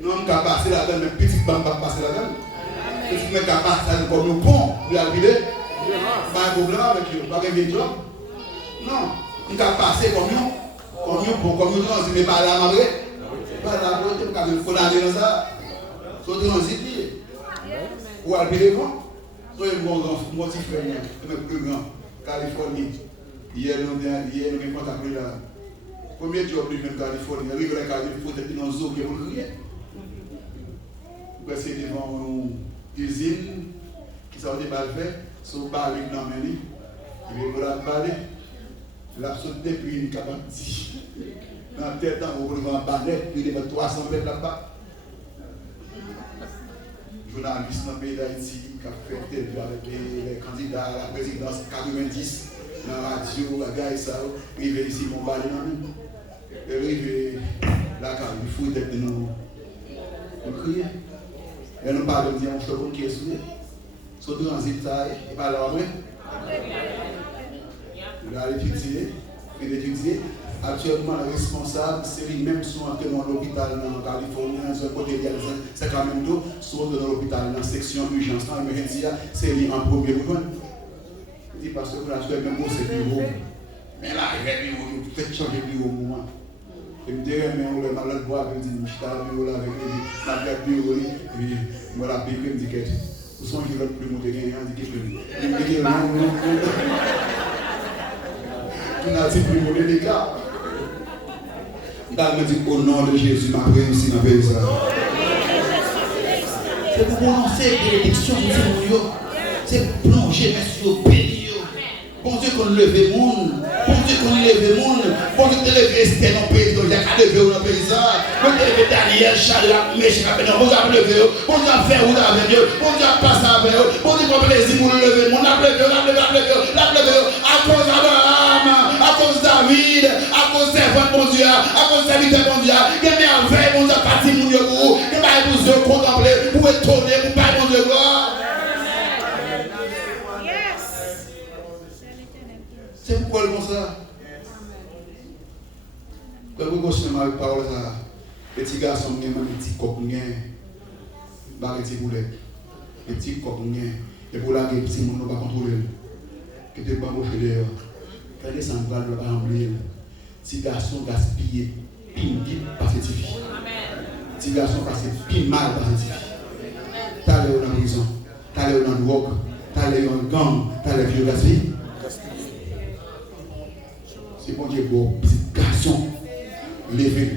Non, on va passer là-dedans, mais petit bam va passer là-dedans. Petit mec va passer comme un pont, pour l'habiller. Pas un problème avec eux, pas un vieux job. Non, on va passer comme nous mais pas là, ma vraie. Pas là, il faut aller dans ça. Soit transit, ou habiller devant. Soit un bon petit frère, un plus grand, Californie. Hier, nous avons contacté là. Premier job de Californie, arrive à la Californie, il faut être dans un zoo qui est pour rien. C'est devant une usine qui s'est fait sur le baril dans le menu. Il est pour la balle. Il a sauté puis une capable de dire. Dans la tête, on va en banette, puis il est 300 mètres là-bas. Journaliste dans le pays d'Haïti qui a fait interview avec les candidats à la présidence 90 dans la radio, la gars, ça, il est ici, mon balai dans le menu. Il est là, il faut être de nous. On crie. Et nous parlons de dire, on choque qui est souillé. Surtout dans zip ça, il parle à vrai. Il a étudié. Actuellement, le responsable, c'est lui-même qui sont entrés dans l'hôpital en Californie, dans un côté de Sacramento, sont dans l'hôpital, dans la section urgence, dans l'émergence, c'est lui en premier point. Il dit parce que là, je même c'est bureau. Mais là, il est bureau, peut-être changer de bureau au moment. Et me dirait, mais on l'a le bois, il me dit, je suis à bureau là avec lui, je suis bureau, et puis, je me rappelle, il me dit, vous songez le plus monté, il me dit, il me dit, non. On a dit, plus monté des cas. Il me dit, au nom de Jésus, ma réussite dans le pays. C'est pour prononcer des bénédictions sur nous. C'est pour plonger sur le pays. Bon Dieu qu'on lève le monde. Bon Dieu qu'on lève le monde. Bon Dieu qu'on lève Esther dans le pays. Il y a qu'à lever dans le pays. Bon Dieu lever Daniel, Charles, Méchant, bon Dieu a levé. Bon Dieu a fait où avec Dieu. Bon Dieu a passé avec eux. Bon Dieu a plaisir pour lever le monde. A levé, à cause d'Abraham, à cause de David, à cause de servant bon Dieu, à cause de serviteur bon Dieu. Il y a merveille, bon Dieu a parti pour nous. Il y a pour Dieu contempler, pour étonner, pour pas bon Dieu gloire. C'est pourquoi le bon ça. Quand vous continuez avec parole ça, les petits garçons ont des petits coques, des petits boulets, des petits coques, et pour la guerre, les petits gens ne peuvent pas contrôler. Que tu ne peux pas boucher d'ailleurs. Quand les sangles ne peuvent pas remplir. Petits garçons gaspillés, ping par cette fille. Petits garçons passent ping mal par cette fille. T'as l'air dans la prison, t'as l'air dans le drogue, t'as l'air dans le gang, t'as l'air vieux gaspillé. C'est bon Dieu pour petit garçon, lever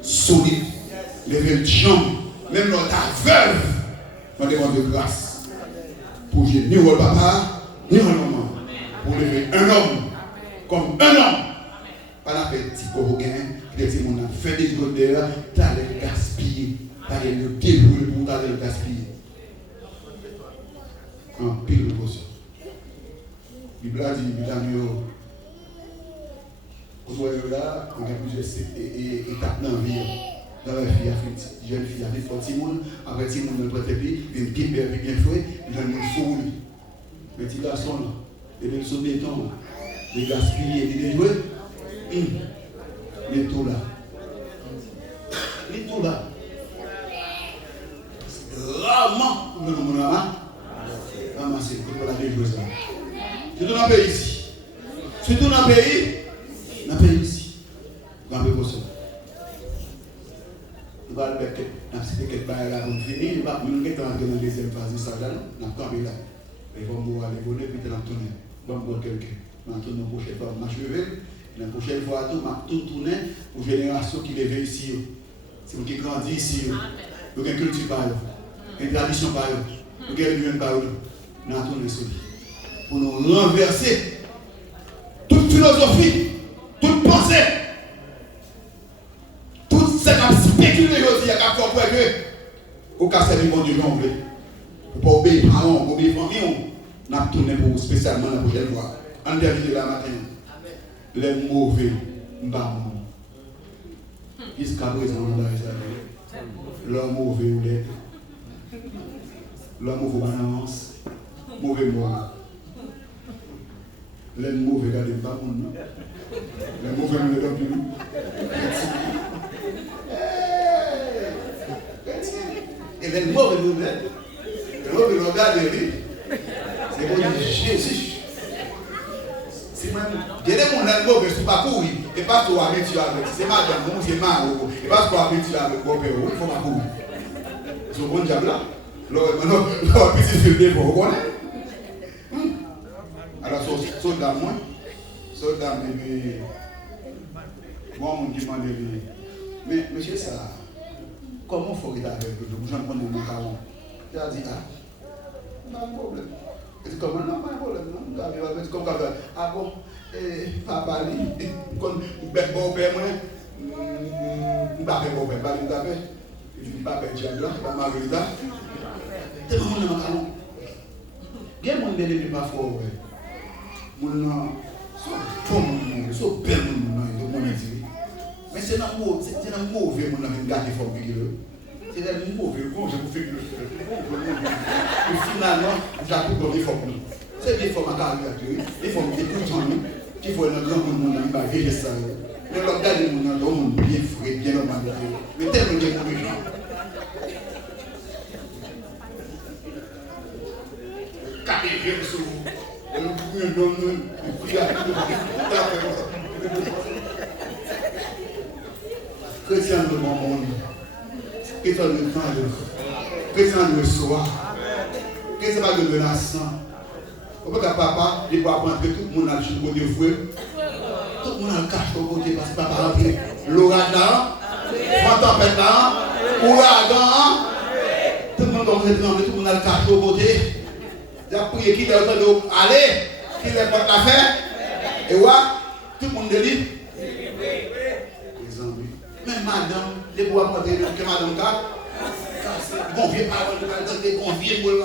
solide, lever le champ, même notre veuve, on demande de grâce. Pour que ni au papa, ni au maman. Pour lever un homme, comme un homme. Pas la petit coquin, qui dit qu'on a fait des odeurs, t'as le gaspiller, t'as le débrouiller pour t'as le gaspiller. En pile de potion. La Bible dit, mesdames, vous voyez là, on a plusieurs étapes dans la vie. Dans la vie, il y a une fille avec un petit monde, après petit monde, on prête pied, il y a une guimpe avec bien fouet, il y a une foule. Les petits garçons là, les petits sont béton, les gaspillés, les déjoués, les tout là. Les tout là. Rarement, on a ramassé, pour la déjouer ça. Surtout dans le pays ici. Surtout dans le pays. Dans le pays ici, dans le précaution. Nous allons faire quelques barrières là pour finir. Nous allons entrer dans la deuxième phase de ça. Nous allons camper là. Et nous allons aller voler, puis nous allons tourner. Nous allons voir quelqu'un. Nous allons tourner la prochaine fois. Nous allons lever. La prochaine fois, nous allons tout tourner pour la génération qui lève ici. C'est nous qui grandit ici. Nous avons une culture par eux. Une tradition par eux. Nous avons une humaine par eux. Nous allons tourner sur lui. Pour nous renverser toute philosophie. Toute pensée, tout ce qui a spéculé aussi, à comprendre que au cas où mon Dieu l'on veut, pour pas obéir parents, pour obéir famille, Nous avons tourné pour spécialement la prochaine fois. En dernier la matin, les mauvais, mbamou. Jusqu'à présent, on a ça. L'homme mauvais ou l'aide. L'homme mauvais balance. Mauvais mot. Les mauvais gardez pas mon nom. Les mauvais me le donnent plus. Et les mauvais me le regardent. C'est bon, Jésus. C'est même, il y a des gens qui mauvais sont pas courir. Et pas pour habituer avec. C'est madame, c'est marrant. Et pas pour habituer avec mon père. Il faut pas courir. C'est un bon diable là. Alors, petit film, vous connaissez. Alors, soldat, moi, soldat, moi, on me demande, mais monsieur, ça, comment faut qu'il avec le gens qui ont des macarons? Il a dit, pas de problème. Il dit, comment, non, pas de problème, non, comme ah bon, papa, quand bon père, moi, je ne pas bon père, pas de père, je ne pas père, diable, pas Margarita. C'est le monde de macarons. Bien, mon bébé n'est pas fort, mon nom, c'est bon, c'est bel mon mais c'est un mauvais mon ami gâté fort c'est un mauvais bon je vous fais le finalement j'appuie pour les formes c'est des formes à caractère il faut des coups il faut un grand monde qui va vérifier ça mais le gars de mon nom bien frais bien normal mais tellement de mauvais gens capé bien sur chrétien de mon monde, chrétien de temps, chrétien de soir, chrétien de menaçant. Au que papa, il va apprendre que tout le monde a le côté fouet, tout le monde a le cache au côté parce que papa a pris l'ouragan, la tempête, l'ouragan, tout le monde a le cache au côté. Il a prié qu'il ait le temps d'aller, qu'il ait pas la faire, et voilà, tout le monde est libre. Mais madame, les bois pour dire que madame Kat, confier parole, confier pour le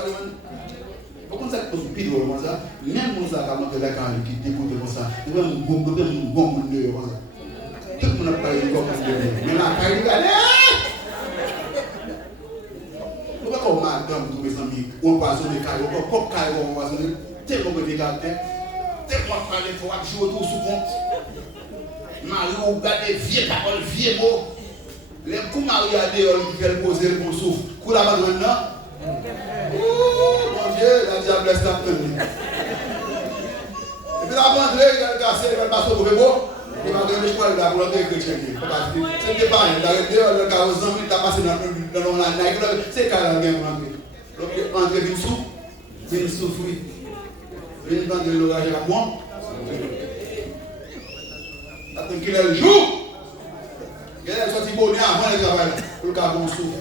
pourquoi ça pose pire comme ça? Même nous ça quand on est là quand qui découte comme ça, il va un bon monde de comme ça. Tout le monde a parlé comme ça. Mais là quand il va pourquoi comme madame tous mes amis, on passe sur les cailloux, on pop cailloux, on passe sur tellement de caractère, tellement parler faut jouer tout sous compte. Marie ou gardez vieux paroles, vieux mots. Les coups Marie a dit qui fait poser le bon souffle. Coup là-bas maintenant. Mon Dieu, la diable est là. Et puis la bande, il a cassé, il va passer au beau. Il va donner le choix de la volonté chrétienne. C'est pas rien. Le cas aux hommes, il a passé dans la naïve. C'est quand il a bien rentré. Rentrer d'une soupe, d'une souffrir. Une bande de l'orage à moi. Attends qu'il ait le jour. Il a sorti bonnet avant le travail. Pour le cas bon souffle.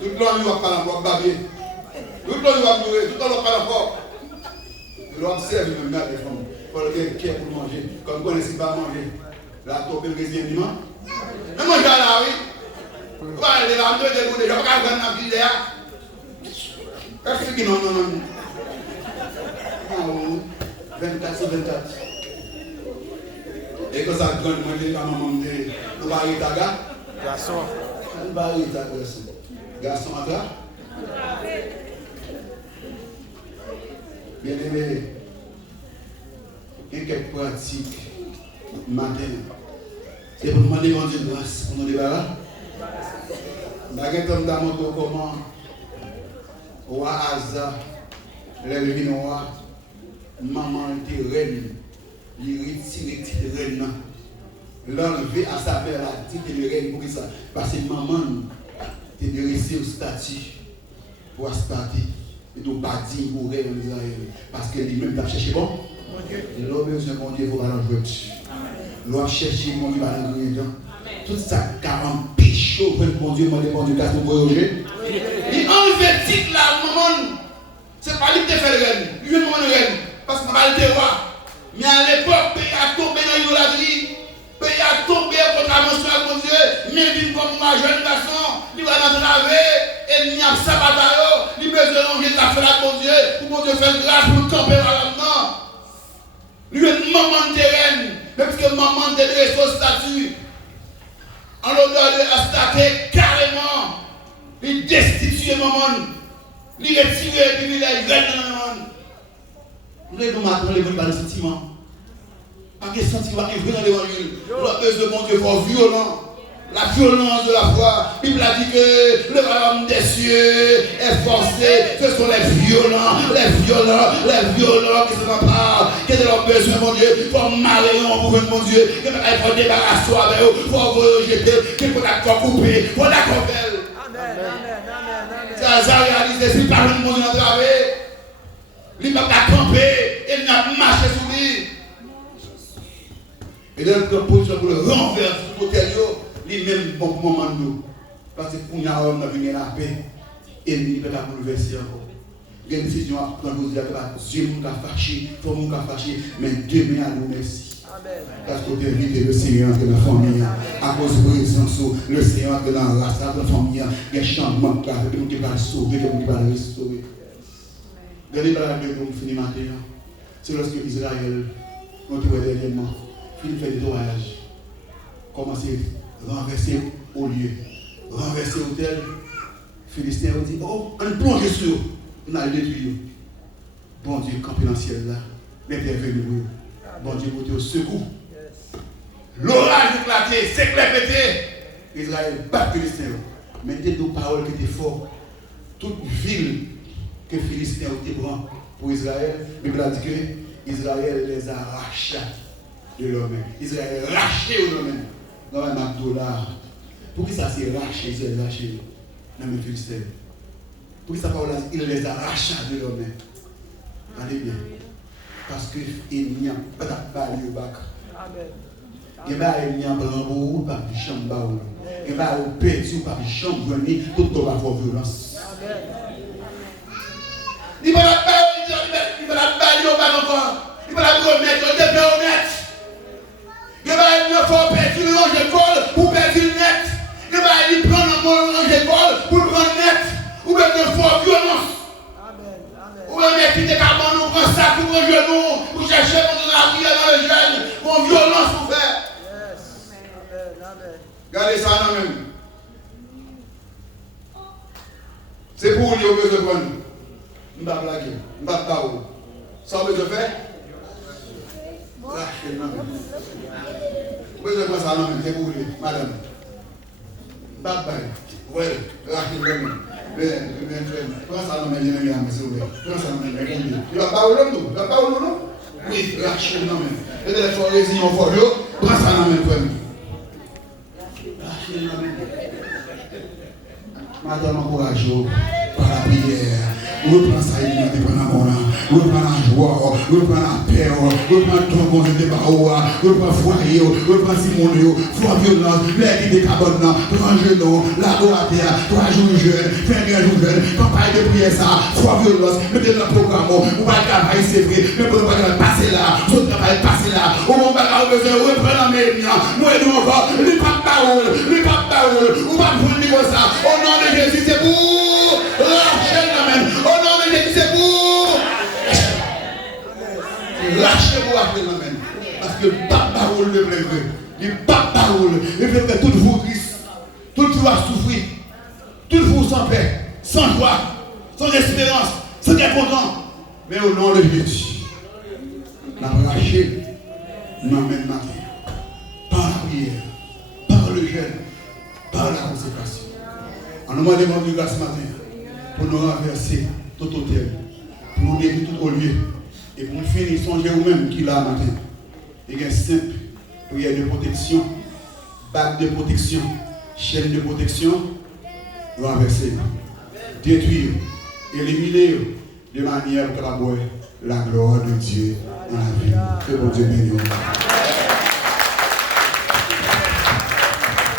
Tout le monde va parler encore babier. Tout le monde va mourir. Tout le monde va parler encore. Il observe même là les femmes. Pour le qui est pour manger. Comme vous connaissez pas manger. La tope le résine du monde. Mais manger à la rue. Voilà, les lames de dégoûter. Je ne vais pas faire un petit là. Est-ce que non, non, non. 24 sur 24. Et que ça donne, moi, j'ai quand même dit, nous allons arrêter ta gars. Garçon. Nous allons arrêter ta garçon. Garçon, à toi. Bien aimé, il y a quelques pratiques matin. C'est pour demander grand Dieu grâce pour nous débarrasser. Je vais vous montrer comment, au hasard, les Vinois, maman était reine. Il retire le reine. L'enlever à sa mère, la petite reine pour ça. Parce que maman, tu es resté au statut pour asparater. Et donc, pas dire pour reine Israël. Parce que lui-même, tu as cherché bon. L'homme besoin mon Dieu, il faut pas l'en jouer. L'homme cherche mon Dieu, il va l'en jouer. Tout ça, 40 pichots, mon Dieu, mon Dieu, casse mon voyage. Il enlève titre là, maman. C'est pas lui qui fait le reine. Lui, maman, le reine. Parce que maman, le roi. Mais à l'époque, le pays a tombé dans l'idolâtrie. Le pays a tombé contre la mention à mon Dieu. Mais il comme moi, jeune garçon, il va dans laver. Et il y a ça bataille, il besoin de ranger la fête à mon Dieu, pour mon Dieu faire grâce pour camper là-dedans. Lui est maman de terrain, même parce que maman de terrain son statut. En l'odeur de la statue, carrément, il destitue maman, il retire le privilège, il reste dans le monde. Vous voulez nous matin, les gens par le sentiment. Pas de sentiment qui est dans l'évangile. La peur de mon Dieu est violent. La violence de la foi. La Bible a dit que le royaume des cieux est forcé. Ce sont les violents qui se m'emparent. Qui ont leur besoin, mon Dieu. Il faut marrer en pour mon Dieu. Il faut débarrasser avec eux. Il faut rejeter. Il faut d'accord couper. Il faut d'accord faire. Ça a réalisé. Si par le monde entravé, il n'a pas campé. Il n'a pas marché sur lui. Et là, il position pour le renverser sur l'hôtel. Lui-même, bon moment de nous. Parce que pour nous, on a venu la paix. Et il ne peut pas bouleverser encore. Il y a une décision à prendre. Dieu m'a fâché, tout le monde m'a fâché. Mais Dieu m'a nous merci. Parce que tu invites le Seigneur de la famille. À cause de présence, le Seigneur de la race, de la famille. Il y a un changement qui va sauver, qui va restaurer. Regardez la Bible pour finir matin. C'est lorsque Israël, on te voit dernièrement, il fait des voyages. Commencer à renverser au lieu. Renverser au tel. Philistin dit, oh, on plonge sur eux. On a détruit. Bon Dieu, campé dans le ciel là. L'intervenir. Bon Dieu, vous au secours. L'orage éclaté, c'est clair pété. Israël bat Philistin. Mais des deux paroles qui étaient fortes. Toute ville que Philistin était prend pour Israël, la Bible a dit que Israël les a rachés de leurs mains. Israël racheté de leurs mains. Dans un $. Pour qui ça s'est raché, Israël raché dans les Philistins. Pour qui ça parle, il les a rachés de leurs mains. Allez bien. Parce qu'il n'y a pas de balle au bac. Il n'y a pas de brambo, pas de chambre. Il n'y a pas de pétu, pas de chambre. Tout le monde va violence. Il va la balle, il va la balle au bac encore. Il va la remettre, il va la remettre. Il va aller faire perdre le range d'école pour perdre le net. Il va aller prendre le range d'école pour prendre net. Ou bien de forte violence. Ou bien mettre des carbone, on prend ça pour le genou, pour chercher pour la vie dans le jeune, pour violence pour faire. Regardez ça non même. C'est pour lui au besoin de prendre. Je ne vais pas blaguer, je ne vais pas parler. Ça on besoin de faire. Lâchez non même. Vous besoin de prendre ça non même, c'est pour lui, madame. Bye bye. Oui, lâchez non même. Prends ça non même, il y a un s'il vous plaît. Prends ça non même, il va pas où l'homme, il va pas où l'homme. Oui, lâchez non même. Et de la fois les gens font prends ça non même. Lâchez non même. Madame, encourage-vous par la prière. Reprends ça, il te prend l'amour, reprends la joie, reprends la paix, reprends ton bon de barreau, reprends foyer, reprends Simon, foi violence, l'air qui décarbone, prends genou, la gloire à terre, toi jour jeune, fais un jour jeune, campagne de prière ça, foi violence, mettez dans le programme, on va travailler, c'est vrai, mais pour ne pas passer là, on va passer là, on va avoir besoin, reprends la main, moi et nous encore, les pas de parole, on va prendre niveau ça, au nom de Jésus, c'est pour lâcher la main. Au nom de Jésus, c'est pour lâchez-vous après l'amène. Parce que pas de parole de vrai. Il n'y a pas de parole. Il fait que toute vous triste, toute vous a souffrir, toute vous sans paix, sans joie, sans espérance, sans être content. Mais au nom de Jésus, la lâcher l'amène matin. Par la prière, par le jeûne, par la consécration. En nous demandant de grâce ce matin pour nous renverser tout hôtel, pour nous détruire tout au lieu, et pour nous finir, songez vous-même qui l'a matin. Il y a une simple prière de protection, bague de protection, chaîne de protection, renverser, détruire, éliminer de manière pour avoir la gloire de Dieu dans la vie. Que bon Dieu bénisse.